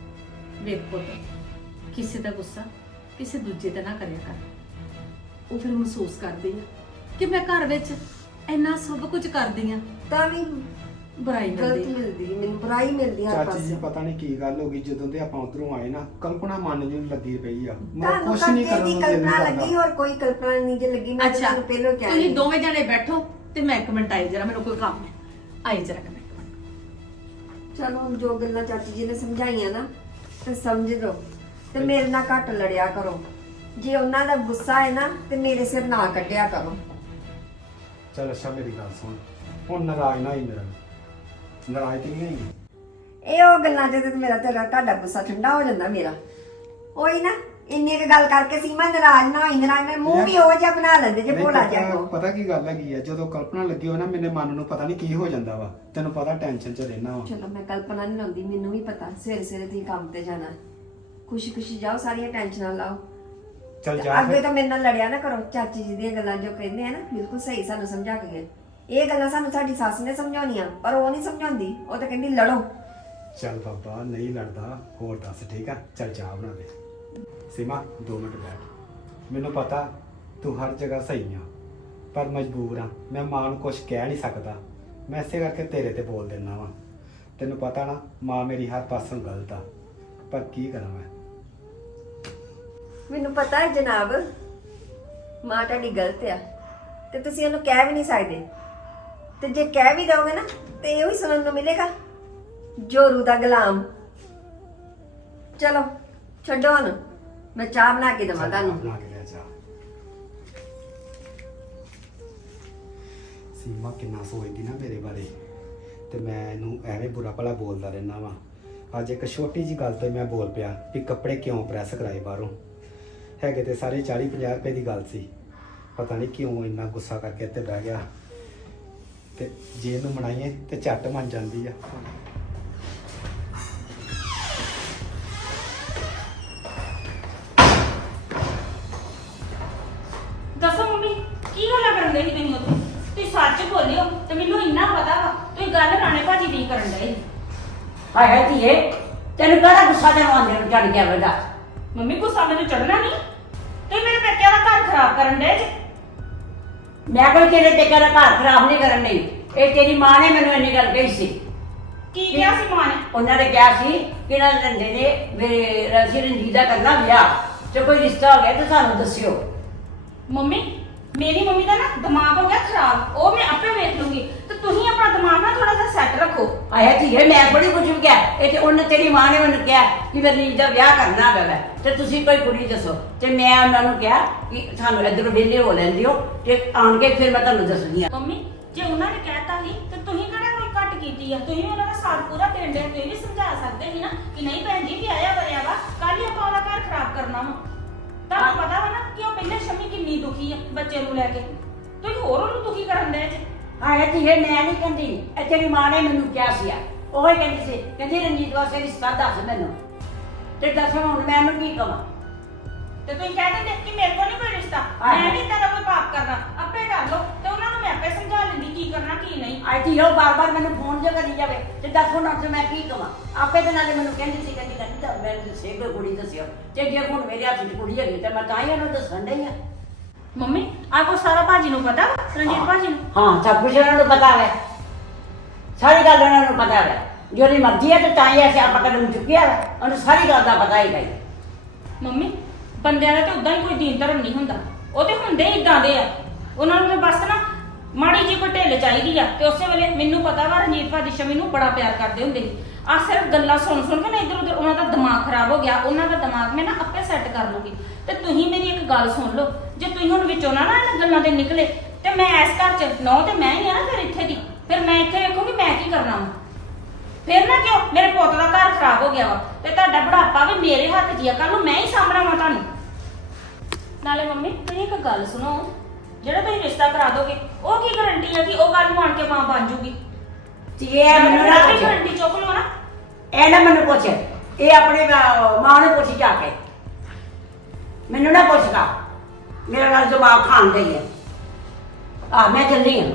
Speaker 6: ਵੇਖ ਪੁੱਤ, ਕਿਸੇ ਦਾ ਗੁੱਸਾ ਕਿਸੇ ਦੂਜੇ ਤੇ ਨਾ ਕਰਿਆ ਕਰ। ਉਹ ਫਿਰ ਮਹਿਸੂਸ ਕਰਦੀ ਆ ਕਿ ਮੈਂ ਘਰ ਵਿੱਚ ਇੰਨਾ ਸਭ ਕੁਝ ਕਰਦੀ ਆ,
Speaker 5: ਤਾਂ ਵੀ
Speaker 6: ਬੁਰਾਈ
Speaker 5: ਗਲਤ
Speaker 6: ਮਿਲਦੀ।
Speaker 5: ਮਿਲਦੀ, ਮੈਨੂੰ ਬੁਰਾਈ ਮਿਲਦੀ ਹਰ
Speaker 4: ਚਾਚੀ ਜੀ
Speaker 5: ਪਾਸੇ।
Speaker 4: ਪਤਾ ਨਹੀਂ ਕੀ ਗੱਲ ਹੋ ਗਈ, ਜਦੋਂ ਦੇ ਆਪਾਂ ਉਧਰੋਂ ਆਏ ਨਾ ਕਲਪਨਾ ਮਨ ਨੂੰ ਲੱਗੀ ਪਈ ਆ। ਮੈਂ
Speaker 5: ਤੁਹਾਨੂੰ
Speaker 4: ਕੁਛ ਨਹੀਂ
Speaker 5: ਕਰਕੇ
Speaker 4: ਕਰਨ
Speaker 5: ਦੀ
Speaker 4: ਨੂੰ ਦਿਲ
Speaker 5: ਕਲਪਨਾ
Speaker 4: ਨਹੀਂ
Speaker 5: ਲੱਗੀ,
Speaker 4: ਕਰਦਾ।
Speaker 5: ਹੋਰ ਕੋਈ ਕਲਪਨਾ ਨਹੀਂ ਜੇ ਲੱਗੀ। ਮੈਂ ਤਾਂ
Speaker 6: ਅੱਛਾ,
Speaker 5: ਤੁਹਾਨੂੰ ਪਹਿਲਾਂ ਕਿਹਾ
Speaker 6: ਤੁਸੀਂ
Speaker 5: ਸੀ।
Speaker 6: ਦੋਵੇਂ ਜਣੇ ਬੈਠੋ ਤੇ ਮੈਂ ਇੱਕ ਮਿੰਟ ਆਈ ਜਰਾ, ਮੈਨੂੰ ਕੋਈ ਕੰਮ ਹੈ। ਆਈ ਜਰਾ ਕਿ ਮੈਂ ਇੱਕ ਮਿੰਟ।
Speaker 5: ਚਲੋ ਹੁਣ ਜੋ ਗੱਲਾਂ ਚਾਚੀ ਜੀ ਨੇ ਸਮਝਾਈਆਂ ਨਾ ਤੇ ਸਮਝ ਲਓ ਤੇ ਮੇਰੇ ਨਾਲ ਘੱਟ ਲੜਿਆ ਕਰੋ। ਜੇ ਉਹਨਾਂ ਦਾ ਗੁੱਸਾ ਹੈ ਨਾ ਤੇ ਮੇਰੇ ਸਿਰ ਨਾ ਕੱਢਿਆ ਕਰੋ।
Speaker 4: ਚਲ ਅੱਛਾ ਮੇਰੀ ਗੱਲ ਸੁਣ, ਹੁਣ ਨਾਰਾਜ਼ ਨਾ ਹੋਈ ਮੇਰਾ। ਨਾਰਾਜ਼ ਤੇ ਨਹੀਂ ਹੋਈ।
Speaker 5: ਇਹ ਉਹ ਗੱਲਾਂ ਤੇ ਮੇਰਾ ਤੁਹਾਡਾ ਗੁੱਸਾ ਠੰਡਾ ਹੋ ਜਾਂਦਾ ਮੇਰਾ। ਉਹੀ ਨਾ ਇੰਨੀ ਕੁ ਗੱਲ ਕਰਕੇ ਸੀਮਾ ਨਾਰਾਜ਼ ਨਾ ਹੋਈ। ਨਾਰਾਜ਼ ਮੈਂ ਮੂੰਹ ਵੀ ਉਹ ਜਿਹਾ ਬਣਾ ਲੈਂਦੇ ਜੇ
Speaker 4: ਨਹੀਂ
Speaker 5: ਭੋਲਾ
Speaker 4: ਪਤਾ-
Speaker 5: ਜਿਹਾ ਕੋ।
Speaker 4: ਪਤਾ ਕੀ ਗੱਲ ਹੈਗੀ ਆ, ਜਦੋਂ ਕਲਪਨਾ ਲੱਗੀ ਹੋਵੇ ਨਾ ਮੇਰੇ ਮਨ ਨੂੰ ਪਤਾ ਨਹੀਂ ਕੀ ਹੋ ਜਾਂਦਾ ਵਾ। ਤੈਨੂੰ ਪਤਾ ਟੈਨਸ਼ਨ 'ਚ ਰਹਿਣਾ ਵਾ।
Speaker 5: ਚਲੋ ਮੈਂ ਕਲਪਨਾ ਨਹੀਂ ਲਾਉਂਦੀ, ਮੈਨੂੰ ਵੀ ਪਤਾ ਸਵੇਰੇ ਸਵੇਰੇ ਤੁਸੀਂ ਕੰਮ ਤੇ ਜਾਣਾ। ਖੁਸ਼ੀ ਖੁਸ਼ੀ ਜਾਓ, ਸਾਰੀਆਂ ਟੈਨਸ਼ਨਾਂ ਲਾਓ।
Speaker 4: ਚਲ
Speaker 5: ਤੇ
Speaker 4: ਜਾ
Speaker 5: ਅੱਗੇ
Speaker 4: ਫਿਰ।
Speaker 5: ਤਾਂ ਮੇਰੇ ਨਾਲ ਲੜਿਆ ਨਾ ਕਰੋ। ਚਾਚੀ ਜੀ ਦੀਆਂ ਗੱਲਾਂ ਜੋ ਕਹਿੰਦੇ ਆ ਨਾ ਬਿਲਕੁਲ ਸਹੀ ਸਾਨੂੰ ਸਮਝਾ ਕੇ ਗਏ। ਇਹ ਗੱਲਾਂ ਸਾਨੂੰ ਸਾਡੀ ਸੱਸ ਨੇ ਸਮਝਾਉਣੀਆਂ, ਪਰ ਉਹ ਨਹੀਂ ਸਮਝਾਉਂਦੀ। ਉਹ ਤਾਂ ਕਹਿੰਦੀ ਲੜੋ।
Speaker 4: ਚੱਲ ਬਾਬਾ ਨਹੀਂ ਲੜਦਾ, ਹੋਰ ਦੱਸ ਠੀਕ ਆ। ਚੱਲ ਚਾਹ ਬਣਾ ਦੇ। ਸੀਮਾ 2 ਮਿੰਟ ਬੈਠ। ਮੈਨੂੰ ਪਤਾ ਤੂੰ ਹਰ ਜਗ੍ਹਾ ਸਹੀ ਆ, ਪਰ ਮਜਬੂਰ ਆ। ਮੈਂ ਮਾਂ ਨੂੰ ਕੁਝ ਕਹਿ ਨਹੀਂ ਸਕਦਾ। ਮੈਂ ਇਸੇ ਕਰਕੇ ਤੇਰੇ ਤੇ ਬੋਲ ਦਿੰਦਾ ਵਾਂ। ਤੈਨੂੰ ਪਤਾ ਨਾ ਮਾਂ ਮੇਰੀ ਹਰ ਪਾਸੋਂ ਗਲਤ ਆ, ਪਰ ਕੀ ਕਰਾਂ ਮੈਂ।
Speaker 5: ਮੈਨੂੰ ਪਤਾ ਹੈ ਜਨਾਬ, ਮਾਂ ਤੁਹਾਡੀ ਗਲਤ ਆ ਤੇ ਤੁਸੀਂ ਉਹਨੂੰ ਕਹਿ ਵੀ ਨਹੀਂ ਸਕਦੇ। ਤੇ ਜੇ ਕਹਿ ਵੀ ਦੋਗੇ ਨਾ ਤੇ ਇਹੋ ਹੀ ਸੁਣਨ ਨੂੰ ਮਿਲੇਗਾ, ਜੋਰੂ ਦਾ ਗੁਲਾਮ। ਚਲੋ ਛੱਡੋ ਹੁਣ, ਮੈਂ ਚਾਹ ਬਣਾ ਕੇ ਦੇਵਾਂ ਤੁਹਾਨੂੰ।
Speaker 4: ਬਣਾ ਕੇ ਲੈ ਜਾ। ਸੀਮਾ ਕਿੰਨਾ ਸੋਚਦੀ ਨਾ ਮੇਰੇ ਬਾਰੇ, ਤੇ ਮੈਂ ਇਹਨੂੰ ਐਵੇਂ ਬੁਰਾ ਭਲਾ ਬੋਲਦਾ ਰਹਿਣਾ ਵਾਂ। ਅੱਜ ਇੱਕ ਛੋਟੀ ਜੀ ਗੱਲ ਤੋਂ ਮੈਂ ਬੋਲ ਪਿਆ ਵੀ ਕੱਪੜੇ ਕਿਉਂ ਪ੍ਰੈਸ ਕਰਾਏ ਬਾਹਰੋਂ। ਹੈਗੇ ਤੇ ਸਾਰੇ 40-50 ਰੁਪਏ ਦੀ ਗੱਲ ਸੀ, ਪਤਾ ਨਹੀਂ ਕਿਉਂ ਇੰਨਾ ਗੁੱਸਾ ਕਰਕੇ ਇੱਥੇ ਬਹਿ ਗਿਆ ਤੇ ਜੇ ਇਹਨੂੰ ਮਨਾਈਏ ਤੇ ਝੱਟ ਮੰਨ ਜਾਂਦੀ ਆ।
Speaker 3: ਦੱਸੋ ਮੰਮੀ ਕੀ ਗੱਲਾਂ ਕਰਨ ਦੇ ਸੀ ਤੁਸੀਂ ਉੱਥੇ? ਤੁਸੀਂ ਸੱਚ ਬੋਲਿਓ ਤੇ ਮੈਨੂੰ ਇੰਨਾ ਪਤਾ ਵਾ ਤੁਸੀਂ ਗੱਲ ਰਾਣੇ ਭਾਜੀ ਦੀ ਕਰਨ ਡਏ ਸੀ।
Speaker 2: ਹਾਏ ਹਾਏ ਧੀਏ, ਤੈਨੂੰ ਕਿਹੜਾ ਗੁੱਸਾ ਤੈਨੂੰ ਆਂਦੇ ਨੂੰ ਚੜ ਗਿਆ ਵੇਦਾ?
Speaker 3: ਮੰਮੀ ਗੁੱਸਾ ਮੈਨੂੰ ਚੜਨਾ ਨਹੀਂ, ਤੁਸੀਂ ਮੇਰੇ ਪੇਕਿਆਂ ਦਾ ਘਰ ਖਰਾਬ ਕਰਨ ਡਏ ਜੇ।
Speaker 2: ਮੈਂ ਕੋਈ ਤੇਰੇ ਤੇ ਘਰ ਖਰਾਬ ਨਹੀਂ ਕਰਨ ਡਈ। ਇਹ ਤੇਰੀ ਮਾਂ ਨੇ ਮੈਨੂੰ ਇੰਨੀ ਗੱਲ ਕਹੀ ਸੀ।
Speaker 3: ਕੀ ਕਿਹਾ ਸੀ ਮਾਂ ਨੇ?
Speaker 2: ਉਹਨਾਂ ਨੇ ਕਿਹਾ ਸੀ ਕਿ ਇਹਨਾਂ ਦੇ ਰੰਦੇ ਨੇ ਮੇਰੇ ਰਸੀ ਰਣਜੀਤ ਦਾ ਕਰਨਾ ਵਿਆਹ, ਜੇ ਕੋਈ ਰਿਸ਼ਤਾ ਹੋ ਗਿਆ ਤਾਂ ਸਾਨੂੰ ਦੱਸਿਓ।
Speaker 3: ਮੰਮੀ ਮੇਰੀ ਮੰਮੀ ਦਾ ਨਾ ਦਿਮਾਗ ਹੋ ਗਿਆ ਖਰਾਬ, ਉਹ ਮੈਂ ਆਪੇ ਵੇਖ ਲੂੰਗੀ ਤੇ ਤੁਸੀਂ ਆਪਣਾ ਦਿਮਾਗ ਨਾ ਥੋੜਾ ਜਿਹਾ ਸੈੱਟ ਰੱਖੋ।
Speaker 2: ਆਇਆ ਧੀਏ, ਮੈਂ ਥੋੜੀ ਕੁਝ ਵੀ ਕਿਹਾ। ਇਹ ਤੇ ਉਹਨੇ ਤੇਰੀ ਮਾਂ ਨੇ ਮੈਨੂੰ ਕਿਹਾ ਕਿ ਰਣਜੀਤ ਦਾ ਵਿਆਹ ਕਰਨਾ ਹੈਗਾ ਤੇ ਤੁਸੀਂ ਕੋਈ ਕੁੜੀ ਦੱਸੋ। ਤੇ ਮੈਂ ਉਹਨਾਂ ਨੂੰ ਕਿਹਾ ਕਿ ਸਾਨੂੰ ਇੱਧਰੋਂ ਵਿਹਲੇ ਹੋ ਲੈਂਦੇ ਹੋ ਤੇ ਆਣ ਕੇ ਫਿਰ ਮੈਂ ਤੁਹਾਨੂੰ ਦੱਸਣੀ ਆ।
Speaker 3: ਮੰਮੀ ਜੇ ਉਹਨਾਂ ਨੇ ਕਹਿਤਾ ਸੀ ਤੇ ਤੁਸੀਂ ਕਿਹੜਾ ਕੋਈ ਘੱਟ ਕੀਤੀ ਆ? ਤੁਸੀਂ ਉਹਨਾਂ ਦਾ ਸਾਥ ਪੂਰਾ ਦੇਣ ਦੇ, ਤੁਸੀਂ ਵੀ ਸਮਝਾ ਸਕਦੇ ਸੀ ਨਾ ਕਿ ਨਹੀਂ ਭੈਣ ਜੀ ਵਿਆਹਿਆ ਵਰਿਆ ਵਾ, ਕੱਲ ਹੀ ਆਪਾਂ ਉਹਦਾ ਘਰ ਖਰਾਬ ਕਰਨਾ ਵਾ। ਤੁਹਾਨੂੰ ਪਤਾ ਵਾ ਨਾ ਕਿ ਉਹ ਪਹਿਲੇ ਸ਼ਮੀ ਕਿੰਨੀ ਦੁਖੀ ਆ ਬੱਚੇ ਨੂੰ ਲੈ ਕੇ, ਤੁਸੀਂ ਹੋਰ ਉਹਨੂੰ ਦੁਖੀ ਕਰਨ ਦੇ ਜੇ।
Speaker 2: ਆਇਆ ਧੀਏ, ਮੈਂ ਨਹੀਂ ਕਹਿੰਦੀ, ਇਹ ਤੇਰੀ ਮਾਂ ਨੇ ਮੈਨੂੰ ਕਿਹਾ ਸੀ। ਉਹ ਹੀ ਕਹਿੰਦੀ ਸੀ, ਕਹਿੰਦੀ ਰਣਜੀਤ ਵਾਸਤੇ ਰਿਸ਼ਤਾ ਦੱਸ ਮੈਨੂੰ। ਤੇ ਦੱਸ ਹੁਣ ਮੈਂ ਉਹਨੂੰ ਕੀ ਕਵਾਂ?
Speaker 3: ਤੇ ਤੁਸੀਂ ਕਹਿ ਦਿੰਦੇ ਕਿ ਮੇਰੇ ਕੋਲ ਨਹੀਂ ਕੋਈ ਰਿਸ਼ਤਾ,
Speaker 2: ਹਾਂ।
Speaker 3: ਮੈਂ ਨਹੀਂ ਤੇਰਾ ਕੋਈ ਪਾਪ ਕਰਨਾ, ਆਪੇ ਕਰ ਲਓ। ਤੇ ਉਹਨਾਂ ਨੂੰ ਮੈਂ ਆਪੇ ਸਮਝਾ ਲੈਂਦੀ ਕੀ ਕਰਨਾ ਕੀ ਨਹੀਂ।
Speaker 2: ਆਈ ਧੀਏ, ਉਹ ਬਾਰ-ਬਾਰ ਮੈਨੂੰ ਫੋਨ ਜੋ ਕਰੀ ਜਾਵੇ ਤੇ ਦੱਸ ਹੁਣ ਅੱਜ ਮੈਂ ਕੀ ਕਵਾਂ? ਆਪੇ ਦੇ ਨਾਲੇ ਮੈਨੂੰ ਕਹਿੰਦੀ ਸੀ, ਕਹਿੰਦੀ ਤਾਂ ਮੈਂ ਦੱਸੇ ਕੋਈ ਕੁੜੀ ਦੱਸਿਓ। ਤੇ ਜੇ ਹੁਣ ਮੇਰੇ ਹੱਥ 'ਚ ਕੁੜੀ ਹੈਗੀ ਤੇ ਮੈਂ ਤਾਂ ਹੀ ਉਹਨੂੰ ਦੱਸਣ ਡਈ ਆ।
Speaker 3: ਮੰਮੀ ਆ ਕੋ ਸਾਰਾ ਭਾਜੀ ਨੂੰ ਪਤਾ ਵਾ, ਰਣਜੀਤ ਭਾਜੀ ਨੂੰ?
Speaker 2: ਹਾਂ, ਸਭ ਕੁਝ ਉਹਨਾਂ ਨੂੰ ਪਤਾ ਹੈ, ਸਾਰੀ ਗੱਲ ਉਹਨਾਂ ਨੂੰ ਪਤਾ ਹੈ। ਜੋ ਉਹਦੀ ਮਰਜ਼ੀ ਹੈ ਤੇ ਤਾਂ ਹੀ ਅਸੀਂ ਆਪਾਂ ਕਦਮ ਚੁੱਕਿਆ ਵਾ, ਉਹਨੂੰ ਸਾਰੀ ਗੱਲ ਦਾ ਪਤਾ ਹੀ ਗਈ।
Speaker 3: ਮੰਮੀ ਬੰਦਿਆਂ ਦਾ ਤਾਂ ਉਦਾਂ ਹੀ ਕੋਈ ਦੀਨ ਧਰਮ ਨਹੀਂ ਹੁੰਦਾ, ਉਹ ਤੇ ਹੁੰਦੇ ਹੀ ਇਦਾਂ ਦੇ ਆ। ਉਹਨਾਂ ਨੂੰ ਤਾਂ ਬਸ ਨਾ ਮਾੜੀ ਜਿਹੀ ਕੋਈ ਢਿੱਲ ਚਾਹੀਦੀ ਆ ਤੇ ਉਸੇ ਵੇਲੇ ਮੈਨੂੰ ਪਤਾ ਵਾ ਰਣਜੀਤ ਭਾਜੀ ਸ਼ਮੀ ਨੂੰ ਬੜਾ ਪਿਆਰ ਕਰਦੇ ਹੁੰਦੇ ਸੀ। ਆ ਸਿਰਫ ਗੱਲਾਂ ਸੁਣ ਸੁਣ ਕੇ ਨਾ ਇੱਧਰ ਉੱਧਰ ਉਹਨਾਂ ਦਾ ਦਿਮਾਗ ਖਰਾਬ ਹੋ ਗਿਆ। ਉਹਨਾਂ ਦਾ ਦਿਮਾਗ ਮੈਂ ਨਾ ਆਪੇ ਸੈੱਟ ਕਰ ਲੂੰਗੀ। ਤੇ ਤੁਸੀਂ ਮੇਰੀ ਇੱਕ ਗੱਲ ਸੁਣ ਲਓ, ਜੇ ਤੁਸੀਂ ਹੁਣ ਵਿੱਚੋਂ ਨਾ ਇਹਨਾਂ ਗੱਲਾਂ ਦੇ ਨਿਕਲੇ ਤੇ ਮੈਂ ਇਸ ਘਰ 'ਚ ਨੌ ਤੇ ਮੈਂ ਹੀ ਆ ਨਾ ਫਿਰ ਇੱਥੇ ਦੀ, ਫਿਰ ਮੈਂ ਇੱਥੇ ਵੇਖੂੰਗੀ ਮੈਂ ਕੀ ਕਰਨਾ ਵਾ। ਫਿਰ ਨਾ ਕਿਉਂ ਮੇਰੇ ਪੁੱਤ ਦਾ ਘਰ ਖਰਾਬ ਹੋ ਗਿਆ ਵਾ ਤੇ ਤੁਹਾਡਾ ਬੁਢਾਪਾ ਵੀ ਮੇਰੇ ਹੱਥ 'ਚ ਆ, ਕੱਲ ਨੂੰ ਮੈਂ ਹੀ ਸਾਂਭਣਾ ਵਾ ਤੁਹਾਨੂੰ। ਨਾਲੇ ਮੰਮੀ ਤੁਸੀਂ ਇੱਕ ਗੱਲ ਸੁਣੋ, ਜਿਹੜਾ ਤੁਸੀਂ ਰਿਸ਼ਤਾ ਕਰਾ ਦੋਗੇ ਉਹ ਕੀ ਗਾਰੰਟੀ ਹੈ ਕਿ ਉਹ ਕੱਲ ਨੂੰ ਆਣ ਕੇ ਮਾਂ ਬਣ ਜੂਗੀ?
Speaker 2: ਧੀਏ, ਮੈਨੂੰ ਨਾ ਪੁੱਛ,
Speaker 3: ਗਾਰੰਟੀ ਚੁੱਕ ਲਓ ਨਾ।
Speaker 2: ਇਹ ਨਾ ਮੈਨੂੰ ਪੁੱਛ, ਇਹ ਆਪਣੇ ਮਾਂ ਨੂੰ ਪੁੱਛ ਜਾ ਕੇ, ਮੈਨੂੰ ਨਾ ਪੁੱਛਦਾ। ਮੇਰਾ ਨਾਲ ਦਿਮਾਗ ਖਾਣ ਗਈ ਹੈ। ਮੈਂ ਚੱਲੀ ਹਾਂ।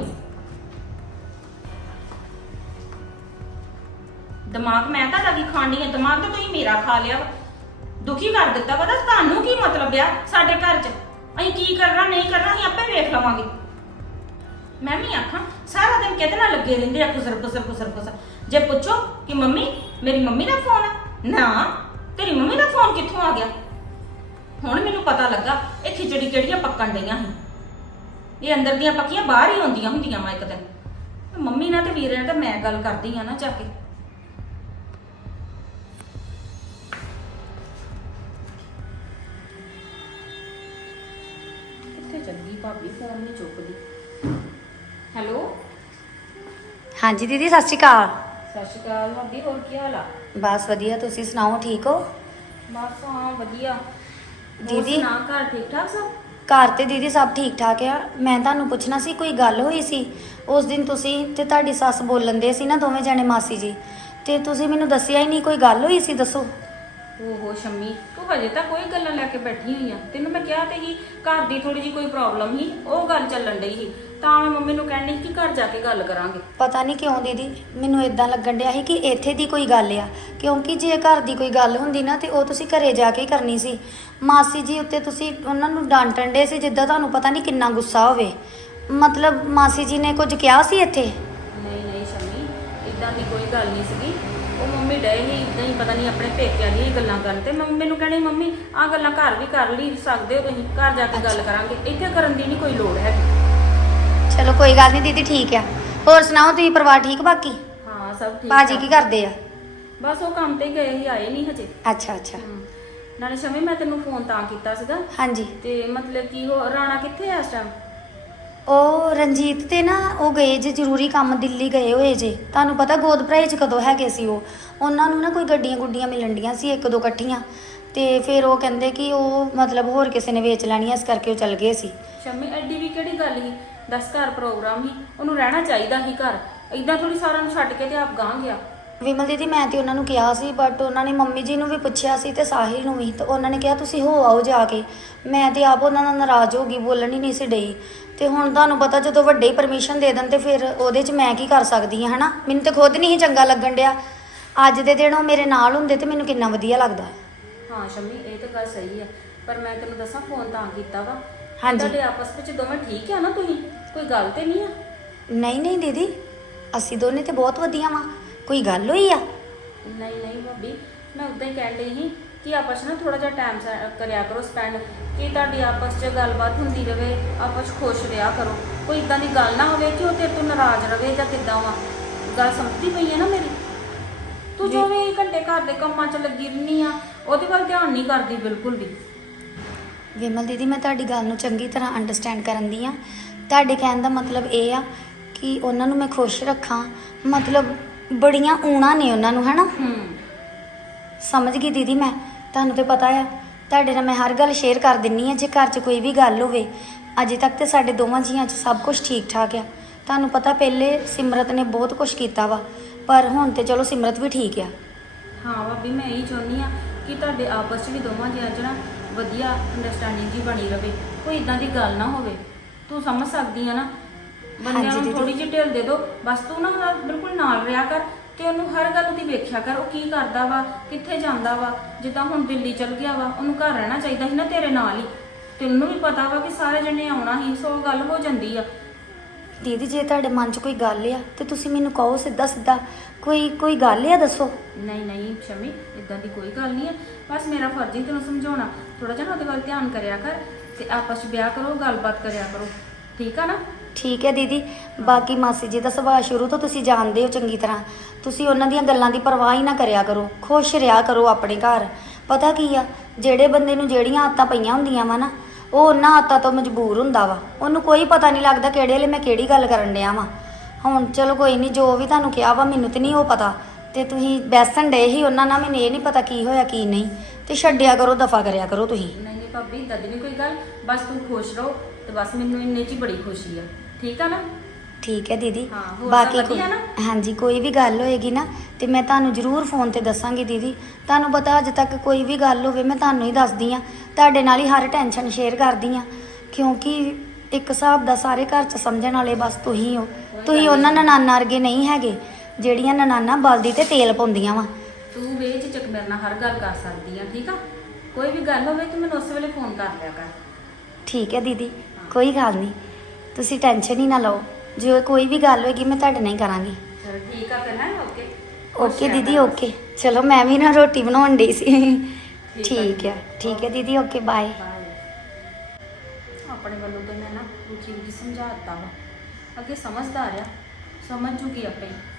Speaker 3: ਦਿਮਾਗ ਮੈਂ ਤੁਹਾਡਾ ਕੀ ਖਾਣੀ ਹੈ? ਦਿਮਾਗ ਤਾਂ ਤੁਸੀਂ ਮੇਰਾ ਖਾ ਲਿਆ ਵਾ, ਦੁਖੀ ਕਰ ਦਿੱਤਾ ਵਾ। ਤਾਂ ਤੁਹਾਨੂੰ ਕੀ ਮਤਲਬ ਆ ਸਾਡੇ ਘਰ 'ਚ? ਅਸੀਂ ਕੀ ਕਰਨਾ ਨਹੀਂ ਕਰਨਾ ਅਸੀਂ ਆਪੇ ਵੇਖ ਲਵਾਂਗੇ। ਮੈਂ ਵੀ ਆਖਾਂ ਸਾਰਾ ਦਿਨ ਕਿਹਦੇ ਨਾਲ ਲੱਗੇ ਰਹਿੰਦੇ ਆ, ਕੁਸਰ ਕੁਸਰ ਕੁਸਰ ਕੁਸਰ। ਜੇ ਪੁੱਛੋ ਕਿ ਮੰਮੀ ਮੇਰੀ ਮੰਮੀ ਦਾ ਫੋਨ ਆ, ਨਾ ਤੇਰੀ ਮੰਮੀ ਦਾ ਫੋਨ ਕਿੱਥੋਂ ਆ ਗਿਆ? ਹੁਣ ਮੈਨੂੰ ਪਤਾ ਲੱਗਾ ਇਹ ਖਿਚੜੀ ਕਿਹੜੀਆਂ ਪੱਕਣ ਡਈਆਂ ਸੀ। ਇਹ ਅੰਦਰ ਦੀਆਂ ਪੱਕੀਆਂ ਬਾਹਰ ਹੀ ਆਉਂਦੀਆਂ ਹੁੰਦੀਆਂ ਵਾ ਇੱਕ ਦਿਨ। ਮੰਮੀ ਨਾਲ ਤੇ ਵੀਰੇ ਨਾਲ ਤਾਂ ਮੈਂ ਗੱਲ ਕਰਦੀ ਆ ਨਾ ਜਾ ਕੇ। ਕਿੱਥੇ ਚੱਲ ਗਈ ਭਾਬੀ? ਫੋਨ ਨਹੀਂ ਚੁੱਕਦੀ। ਹੈਲੋ
Speaker 1: ਹਾਂਜੀ ਦੀਦੀ ਸਤਿ ਸ਼੍ਰੀ ਅਕਾਲ।
Speaker 3: ਸਤਿ ਸ਼੍ਰੀ ਅਕਾਲ ਭਾਬੀ, ਹੋਰ ਕੀ ਹਾਲ ਆ?
Speaker 1: ਬਸ ਵਧੀਆ, ਤੁਸੀਂ ਸੁਣਾਓ ਠੀਕ ਹੋ?
Speaker 3: ਬਸ ਹਾਂ ਵਧੀਆ।
Speaker 1: ਦੀਦੀ
Speaker 3: ਨਾ ਘਰ ਠੀਕ ਠਾਕ ਸਭ?
Speaker 1: ਘਰ ਤੇ ਦੀਦੀ ਸਭ ਠੀਕ ਠਾਕ ਆ। ਮੈਂ ਤੁਹਾਨੂੰ ਪੁੱਛਣਾ ਸੀ, ਕੋਈ ਗੱਲ ਹੋਈ ਸੀ ਉਸ ਦਿਨ ਤੁਸੀਂ ਤੇ ਤੁਹਾਡੀ ਸੱਸ ਬੋਲਣ ਦੇ ਸੀ ਨਾ ਦੋਵੇਂ ਜਣੇ ਮਾਸੀ ਜੀ, ਤੇ ਤੁਸੀਂ ਮੈਨੂੰ ਦੱਸਿਆ ਹੀ ਨਹੀਂ। ਕੋਈ ਗੱਲ ਹੋਈ ਸੀ ਦੱਸੋ।
Speaker 3: ਓਹੋ ਸ਼ੰਮੀ, ਤੂੰ ਹਜੇ ਤਾਂ ਕੋਈ ਗੱਲਾਂ ਲੈ ਕੇ ਬੈਠੀ ਹੋਈ ਆ। ਤੈਨੂੰ ਮੈਂ ਕਿਹਾ ਤੇ ਹੀ ਘਰ ਦੀ ਥੋੜੀ ਜੀ ਕੋਈ ਪ੍ਰੋਬਲਮ ਸੀ, ਉਹ ਗੱਲ ਚੱਲਣ ਡਈ ਸੀ, ਤਾਂ ਮੈਂ ਮੰਮੀ ਨੂੰ ਕਹਿਣੀ ਕਿ ਘਰ ਜਾ ਕੇ ਗੱਲ ਕਰਾਂਗੇ।
Speaker 1: ਪਤਾ ਨਹੀਂ ਕਿਉਂ ਦੀਦੀ ਮੈਨੂੰ ਇਦਾਂ ਲੱਗਣ ਡਿਆ ਸੀ ਕਿ ਇੱਥੇ ਦੀ ਕੋਈ ਗੱਲ ਆ, ਕਿਉਂਕਿ ਜੇ ਘਰ ਦੀ ਕੋਈ ਗੱਲ ਹੁੰਦੀ ਨਾ ਤੇ ਉਹ ਤੁਸੀਂ ਘਰੇ ਜਾ ਕੇ ਹੀ ਕਰਨੀ ਸੀ। ਮਾਸੀ ਜੀ ਉੱਤੇ ਤੁਸੀਂ ਉਹਨਾਂ ਨੂੰ ਡਾਂਟਣ ਡੇ ਸੀ ਜਿੱਦਾਂ ਤੁਹਾਨੂੰ ਪਤਾ ਨਹੀਂ ਕਿੰਨਾ ਗੁੱਸਾ ਹੋਵੇ। ਮਤਲਬ ਮਾਸੀ ਜੀ ਨੇ ਕੁਝ ਕਿਹਾ ਸੀ ਇੱਥੇ?
Speaker 3: ਨਹੀਂ ਨਹੀਂ ਸ਼ੰਮੀ, ਇਦਾਂ ਦੀ ਕੋਈ ਗੱਲ ਨਹੀਂ ਸੀਗੀ। ਉਹ ਮੰਮੀ ਡਏ ਹੀ ਇਦਾਂ ਹੀ ਪਤਾ ਨਹੀਂ ਆਪਣੇ ਪੇਕਿਆਂ ਦੀਆਂ ਹੀ ਗੱਲਾਂ ਕਰਨ, ਤੇ ਮੰਮੀ ਨੂੰ ਕਹਿਣੀ ਮੰਮੀ ਆਹ ਗੱਲਾਂ ਘਰ ਵੀ ਕਰ ਲਈ ਸਕਦੇ ਹੋ ਤੁਸੀਂ, ਘਰ ਜਾ ਕੇ ਗੱਲ ਕਰਾਂਗੇ, ਇੱਥੇ ਕਰਨ ਦੀ ਨਹੀਂ ਕੋਈ ਲੋੜ ਹੈਗੀ।
Speaker 1: ਚਲੋ ਕੋਈ ਗੱਲ ਨਹੀਂ ਦੀਦੀ, ਠੀਕ ਆ। ਹੋਰ ਸੁਣਾਓ ਤੁਸੀਂ, ਪਰਿਵਾਰ ਠੀਕ ਬਾਕੀ?
Speaker 3: ਹਾਂ ਸਭ ਠੀਕ।
Speaker 1: ਬਾਜੀ ਕੀ ਕਰਦੇ ਆ?
Speaker 3: ਬਸ ਉਹ ਕੰਮ ਤੇ ਗਏ ਹੀ, ਆਏ ਨਹੀਂ ਹਜੇ।
Speaker 1: ਅੱਛਾ ਅੱਛਾ।
Speaker 3: ਨਾਲੇ ਸ਼ਮੀ ਮੈਂ ਤੈਨੂੰ ਫੋਨ ਤਾਂ ਕੀਤਾ ਸੀਗਾ,
Speaker 1: ਹਾਂਜੀ।
Speaker 3: ਤੇ ਮਤਲਬ ਕੀ ਹੋ ਰਾਣਾ ਕਿੱਥੇ ਆ ਇਸ ਟਾਈਮ?
Speaker 1: ਉਹ ਰਣਜੀਤ ਤੇ ਨਾ ਉਹ ਗਏ ਜੇ ਜ਼ਰੂਰੀ ਕੰਮ, ਦਿੱਲੀ ਗਏ ਹੋਏ ਜੇ। ਤੁਹਾਨੂੰ ਪਤਾ ਗੋਦ ਭਰਾਏ ਚ ਕਦੋਂ ਹੈਗੇ ਸੀ ਉਹ, ਉਹਨਾਂ ਨੂੰ ਨਾ ਕੋਈ ਗੱਡੀਆਂ ਗੁੱਡੀਆਂ ਮਿਲਣ ਡੀਆਂ ਸੀ ਇੱਕ ਦੋ ਇਕੱਠੀਆਂ, ਤੇ ਫਿਰ ਉਹ ਕਹਿੰਦੇ ਕਿ ਉਹ ਮਤਲਬ ਹੋਰ ਕਿਸੇ ਨੇ ਵੇਚ ਲੈਣੀ ਆ, ਇਸ ਕਰਕੇ ਉਹ ਚਲ ਗਏ ਸੀ।
Speaker 3: ਸ਼ਮੀ ਐਡੀ ਵੀ ਕਿਹੜੀ ਗੱਲ ਸੀ? 10 ਘਰ ਪ੍ਰੋਗਰਾਮ ਸੀ, ਉਹਨੂੰ ਰਹਿਣਾ ਚਾਹੀਦਾ ਸੀ ਘਰ। ਇਦਾਂ ਥੋੜੀ ਸਾਰਿਆਂ ਨੂੰ ਛੱਡ ਕੇ ਤੇ ਆਪ ਗਾਂ ਗਿਆ।
Speaker 1: ਵਿਮਲ ਦੀਦੀ ਮੈਂ ਤੇ ਉਹਨਾਂ ਨੂੰ ਕਿਹਾ ਸੀ, ਬਟ ਉਹਨਾਂ ਨੇ ਮੰਮੀ ਜੀ ਨੂੰ ਵੀ ਪੁੱਛਿਆ ਸੀ ਤੇ ਸਾਹਿਲ ਨੂੰ ਵੀ, ਤੇ ਉਹਨਾਂ ਨੇ ਕਿਹਾ ਤੁਸੀਂ ਹੋ ਆਓ ਜਾ ਕੇ। ਮੈਂ ਤੇ ਆਪ ਉਹਨਾਂ ਨਾਲ ਨਾਰਾਜ਼ ਹੋ ਗਈ, ਬੋਲਣ ਹੀ ਨਹੀਂ ਸੀ ਡਈ। ਤੇ ਹੁਣ ਤੁਹਾਨੂੰ ਪਤਾ ਜਦੋਂ ਵੱਡੇ ਹੀ ਪਰਮਿਸ਼ਨ ਦੇ ਦੇਣ ਤੇ ਫਿਰ ਉਹਦੇ 'ਚ ਮੈਂ ਕੀ ਕਰ ਸਕਦੀ ਹਾਂ, ਹਨਾ? ਮੈਨੂੰ ਤੇ ਖੁਦ ਨਹੀਂ ਚੰਗਾ ਲੱਗਣ ਡਿਆ। ਅੱਜ ਦੇ ਦਿਨ ਉਹ ਮੇਰੇ ਨਾਲ ਹੁੰਦੇ ਤੇ ਮੈਨੂੰ ਕਿੰਨਾ ਵਧੀਆ ਲੱਗਦਾ।
Speaker 3: ਹਾਂ ਸ਼ਮੀ ਇਹ ਤਾਂ ਗੱਲ ਸਹੀ ਆ, ਪਰ ਮੈਂ ਤੈਨੂੰ ਦੱਸਾਂ ਫੋਨ ਤਾਂ ਕੀਤਾ ਵਾ।
Speaker 1: ਹਾਂਜੀ।
Speaker 3: ਤੁਹਾਡੇ ਆਪਸ ਵਿੱਚ ਦੋਵੇਂ ਠੀਕ ਆ ਨਾ? ਤੁਸੀਂ ਕੋਈ ਗੱਲ ਤੇ ਨਹੀਂ ਆ?
Speaker 1: ਨਹੀਂ ਨਹੀਂ ਦੀਦੀ, ਅਸੀਂ ਦੋਨੇ ਤੇ ਬਹੁਤ ਵਧੀਆ ਵਾਂ। ਕੋਈ ਗੱਲ ਹੋਈ ਆ?
Speaker 3: ਨਹੀਂ ਨਹੀਂ ਭਾਬੀ, ਮੈਂ ਉਦਾਂ ਹੀ ਕਹਿਣ ਲਈ ਸੀ ਕਿ ਆਪਸ 'ਚ ਨਾ ਥੋੜਾ ਜਿਹਾ ਟਾਈਮ ਕਰਿਆ ਕਰੋ ਸਪੈਂਡ, ਕਿ ਤੁਹਾਡੀ ਆਪਸ 'ਚ ਗੱਲਬਾਤ ਹੁੰਦੀ ਰਵੇ, ਆਪਸ 'ਚ ਖੁਸ਼ ਰਿਹਾ ਕਰੋ। ਕੋਈ ਇਦਾਂ ਦੀ ਗੱਲ ਨਾ ਹੋਵੇ ਕਿ ਉਹ ਤੇਰੇ ਤੋਂ ਨਾਰਾਜ਼ ਰਵੇ ਜਾਂ ਕਿੱਦਾਂ ਵਾ। ਗੱਲ ਸਮਝਦੀ ਪਈ ਹੈ ਨਾ ਮੇਰੀ? ਤੂੰ ਜੋ ਵੀ ਘੰਟੇ ਘਰ ਦੇ ਕੰਮਾਂ 'ਚ ਲੱਗੀ ਰਹਿੰਦੀ ਆ, ਉਹਦੇ ਵੱਲ ਧਿਆਨ ਨਹੀਂ ਕਰਦੀ ਬਿਲਕੁਲ ਵੀ।
Speaker 1: ਵਿਮਲ ਦੀਦੀ ਮੈਂ ਤੁਹਾਡੀ ਗੱਲ ਨੂੰ ਚੰਗੀ ਤਰ੍ਹਾਂ ਅੰਡਰਸਟੈਂਡ ਕਰਨ ਦੀ ਆ। ਤੁਹਾਡੇ ਕਹਿਣ ਦਾ ਮਤਲਬ ਇਹ ਆ ਕਿ ਉਹਨਾਂ ਨੂੰ ਮੈਂ ਖੁਸ਼ ਰੱਖਾਂ, ਮਤਲਬ ਬੜੀਆਂ ਊਣਾ ਨੇ ਉਹਨਾਂ ਨੂੰ, ਹਨਾ? ਸਮਝ ਗਈ ਦੀਦੀ ਮੈਂ। ਤੁਹਾਨੂੰ ਤੇ ਪਤਾ ਆ ਤੁਹਾਡੇ ਨਾਲ ਮੈਂ ਹਰ ਗੱਲ ਸ਼ੇਅਰ ਕਰ ਦਿੰਨੀ ਆ, ਜੇ ਘਰ 'ਚ ਕੋਈ ਵੀ ਗੱਲ ਹੋਵੇ। ਅਜੇ ਤੱਕ ਤੇ ਸਾਡੇ ਦੋਵਾਂ ਜੀਆਂ 'ਚ ਸਭ ਕੁਝ ਠੀਕ ਠਾਕ ਆ। ਤੁਹਾਨੂੰ ਪਤਾ ਪਹਿਲੇ ਸਿਮਰਤ ਨੇ ਬਹੁਤ ਕੁਝ ਕੀਤਾ ਵਾ, ਪਰ ਹੁਣ ਤੇ ਚਲੋ ਸਿਮਰਤ ਵੀ ਠੀਕ ਆ।
Speaker 3: ਹਾਂ ਭਾਬੀ, ਮੈਂ ਇਹੀ ਚਾਹੁੰਦੀ ਆ ਕਿ ਤੁਹਾਡੇ ਆਪਸ 'ਚ ਵੀ ਦੋਵਾਂ ਜੀਆਂ 'ਚ ਨਾ ਵਧੀਆ ਅੰਡਰਸਟੈਂਡਿੰਗ ਜੀ ਬਣੀ ਰਵੇ, ਕੋਈ ਇਦਾਂ ਦੀ ਗੱਲ ਨਾ ਹੋਵੇ। ਤੂੰ ਸਮਝ ਸਕਦੀ ਆ ਨਾ? ਬੰਦਿਆਂ
Speaker 1: ਹਾਂਜੀ
Speaker 3: ਨੂੰ
Speaker 1: ਦੀਦੀ।
Speaker 3: ਥੋੜੀ ਜਿਹੀ ਢਿੱਲ ਦੇ ਦਿਓ ਬਸ। ਤੂੰ ਨਾ ਉਹਦਾ ਬਿਲਕੁਲ ਨਾਲ ਰਿਹਾ ਕਰ ਤੇ ਉਹਨੂੰ ਹਰ ਗੱਲ ਦੀ ਵੇਖਿਆ ਕਰ, ਉਹ ਕੀ ਕਰਦਾ ਵਾ, ਕਿੱਥੇ ਜਾਂਦਾ ਵਾ। ਜਿੱਦਾਂ ਹੁਣ ਦਿੱਲੀ ਚਲ ਗਿਆ ਵਾ, ਉਹਨੂੰ ਘਰ ਰਹਿਣਾ ਚਾਹੀਦਾ ਸੀ ਨਾ ਤੇਰੇ ਨਾਲ ਹੀ। ਤੈਨੂੰ ਵੀ ਪਤਾ ਵਾ ਕਿ ਸਾਰੇ ਜਣੇ ਆਉਣਾ ਸੀ, ਸੋ ਗੱਲ ਹੋ ਜਾਂਦੀ ਆ।
Speaker 1: ਦੀਦੀ ਜੇ ਤੁਹਾਡੇ ਮਨ 'ਚ ਕੋਈ ਗੱਲ ਆ ਤੇ ਤੁਸੀਂ ਮੈਨੂੰ ਕਹੋ ਸਿੱਧਾ ਸਿੱਧਾ। ਕੋਈ ਗੱਲ ਆ ਦੱਸੋ।
Speaker 3: ਨਹੀਂ ਨਹੀਂ ਸ਼ਮੀ, ਇਦਾਂ ਦੀ ਕੋਈ ਗੱਲ ਨਹੀਂ ਹੈ। ਬਸ ਮੇਰਾ ਫਰਜ਼ ਹੀ ਤੈਨੂੰ ਸਮਝਾਉਣਾ। ਥੋੜਾ ਜਿਹਾ ਉਹਦੇ ਵੱਲ ਧਿਆਨ ਕਰਿਆ ਕਰ ਤੇ ਆਪਸ 'ਚ ਵਿਆਹ ਕਰੋ, ਗੱਲਬਾਤ ਕਰਿਆ ਕਰੋ, ਠੀਕ ਆ ਨਾ?
Speaker 1: ਠੀਕ ਹੈ ਦੀਦੀ। ਬਾਕੀ ਮਾਸੀ ਜੀ ਦਾ ਸੁਭਾਅ ਸ਼ੁਰੂ ਤੋਂ ਤੁਸੀਂ ਜਾਣਦੇ ਹੋ ਚੰਗੀ ਤਰ੍ਹਾਂ। ਤੁਸੀਂ ਉਹਨਾਂ ਦੀਆਂ ਗੱਲਾਂ ਦੀ ਪਰਵਾਹ ਹੀ ਨਾ ਕਰਿਆ ਕਰੋ, ਖੁਸ਼ ਰਿਹਾ ਕਰੋ ਆਪਣੇ ਘਰ। ਪਤਾ ਕੀ ਆ, ਜਿਹੜੇ ਬੰਦੇ ਨੂੰ ਜਿਹੜੀਆਂ ਆਦਤਾਂ ਪਈਆਂ ਹੁੰਦੀਆਂ ਵਾ ਨਾ, ਉਹ ਉਹਨਾਂ ਆਦਤਾਂ ਤੋਂ ਮਜਬੂਰ ਹੁੰਦਾ ਵਾ। ਉਹਨੂੰ ਕੋਈ ਪਤਾ ਨਹੀਂ ਲੱਗਦਾ ਕਿਹੜੇ ਵੇਲੇ ਮੈਂ ਕਿਹੜੀ ਗੱਲ ਕਰਨ ਡਿਆ ਵਾਂ। ਹੁਣ ਚਲੋ ਕੋਈ ਨਹੀਂ, ਜੋ ਵੀ ਤੁਹਾਨੂੰ ਕਿਹਾ ਵਾ ਮੈਨੂੰ ਤੇ ਨਹੀਂ ਉਹ ਪਤਾ, ਤੇ ਤੁਸੀਂ ਬੈਸਣ ਡੇ ਹੀ ਉਹਨਾਂ ਨਾਲ, ਮੈਨੂੰ ਇਹ ਨਹੀਂ ਪਤਾ ਕੀ ਹੋਇਆ ਕੀ ਨਹੀਂ। ਤੇ ਛੱਡਿਆ ਕਰੋ, ਦਫਾ ਕਰਿਆ ਕਰੋ ਤੁਸੀਂ।
Speaker 3: ਨਹੀਂ ਨਹੀਂ ਭਾਬੀ, ਇਦਾਂ ਦੀ ਨਹੀਂ ਕੋਈ ਗੱਲ। ਬਸ ਤੂੰ ਖੁਸ਼ ਰਹੋ ਤੇ ਬਸ ਮੈਨੂੰ ਇੰਨੇ 'ਚ ਹੀ ਬੜੀ ਖੁਸ਼ੀ ਆ, ਠੀਕ ਆ ਨਾ?
Speaker 1: ਠੀਕ ਹੈ ਦੀਦੀ।
Speaker 3: ਹਾਂ, ਹੋਰ
Speaker 1: ਬਾਕੀ
Speaker 3: ਸਭ ਵਧੀਆ ਨਾ?
Speaker 1: ਹਾਂਜੀ, ਕੋਈ ਵੀ ਗੱਲ ਹੋਏਗੀ ਨਾ ਤੇ ਮੈਂ ਤੁਹਾਨੂੰ ਜ਼ਰੂਰ ਫੋਨ ਤੇ ਦੱਸਾਂਗੀ ਦੀਦੀ। ਤੁਹਾਨੂੰ ਪਤਾ ਅੱਜ ਤੱਕ ਕੋਈ ਵੀ ਗੱਲ ਹੋਵੇ ਮੈਂ ਤੁਹਾਨੂੰ ਹੀ ਦੱਸਦੀ ਆ, ਤੁਹਾਡੇ ਨਾਲ ਹੀ ਹਰ ਟੈਨਸ਼ਨ ਸ਼ੇਅਰ ਕਰਦੀ ਆ, ਕਿਉਂਕਿ ਇੱਕ ਹਿਸਾਬ ਦਾ ਸਾਰੇ ਘਰ 'ਚ ਸਮਝਣ ਵਾਲੇ ਬਸ ਤੁਸੀਂ ਹੋ। ਤੁਸੀਂ ਉਹਨਾਂ ਨਨਾਨਾ ਵਰਗੇ ਨਹੀਂ ਹੈਗੇ ਜਿਹੜੀਆਂ ਨਨਾਨਾ ਬਲਦੀ ਤੇ ਤੇਲ ਪਾਉਂਦੀਆਂ ਵਾ।
Speaker 3: ਤੂੰ ਬੇਝਿਜਕ ਮੇਰੇ ਨਾਲ ਹਰ ਗੱਲ ਕਰ ਸਕਦੀ ਆ, ਠੀਕ ਆ? ਕੋਈ ਵੀ ਗੱਲ ਹੋਵੇ ਤੇ ਮੈਨੂੰ ਉਸ ਵੇਲੇ ਫੋਨ ਕਰ ਲਿਆ ਕਰ।
Speaker 1: ਠੀਕ ਹੈ ਦੀਦੀ, ਕੋਈ ਗੱਲ ਨਹੀਂ, ਤੁਸੀਂ ਟੈਨਸ਼ਨ ਹੀ ਨਾ ਲਓ। ਜੇ ਕੋਈ ਵੀ ਗੱਲ ਹੋਏਗੀ ਮੈਂ ਤੁਹਾਡੇ ਨਾਲ ਹੀ ਕਰਾਂਗੀ।
Speaker 3: ਚਲ ਠੀਕ ਆ ਫਿਰ, ਹੈ? ਓਕੇ
Speaker 1: ਓਕੇ ਦੀਦੀ, ਓਕੇ। ਚਲੋ ਮੈਂ ਵੀ ਨਾ ਰੋਟੀ ਬਣਾਉਣ ਡਈ ਸੀ। ਠੀਕ ਹੈ ਦੀਦੀ, ਓਕੇ ਬਾਏ।
Speaker 3: ਆਪਣੇ ਵੱਲੋਂ ਤੇ ਮੈਂ ਨਾ ਰੁਚੀ ਨੂੰ ਸਮਝਾਤਾ ਵਾ, ਅੱਗੇ ਸਮਝਦਾਰ ਆ, ਸਮਝ ਜੂਗੀ ਆਪੇ ਹੀ।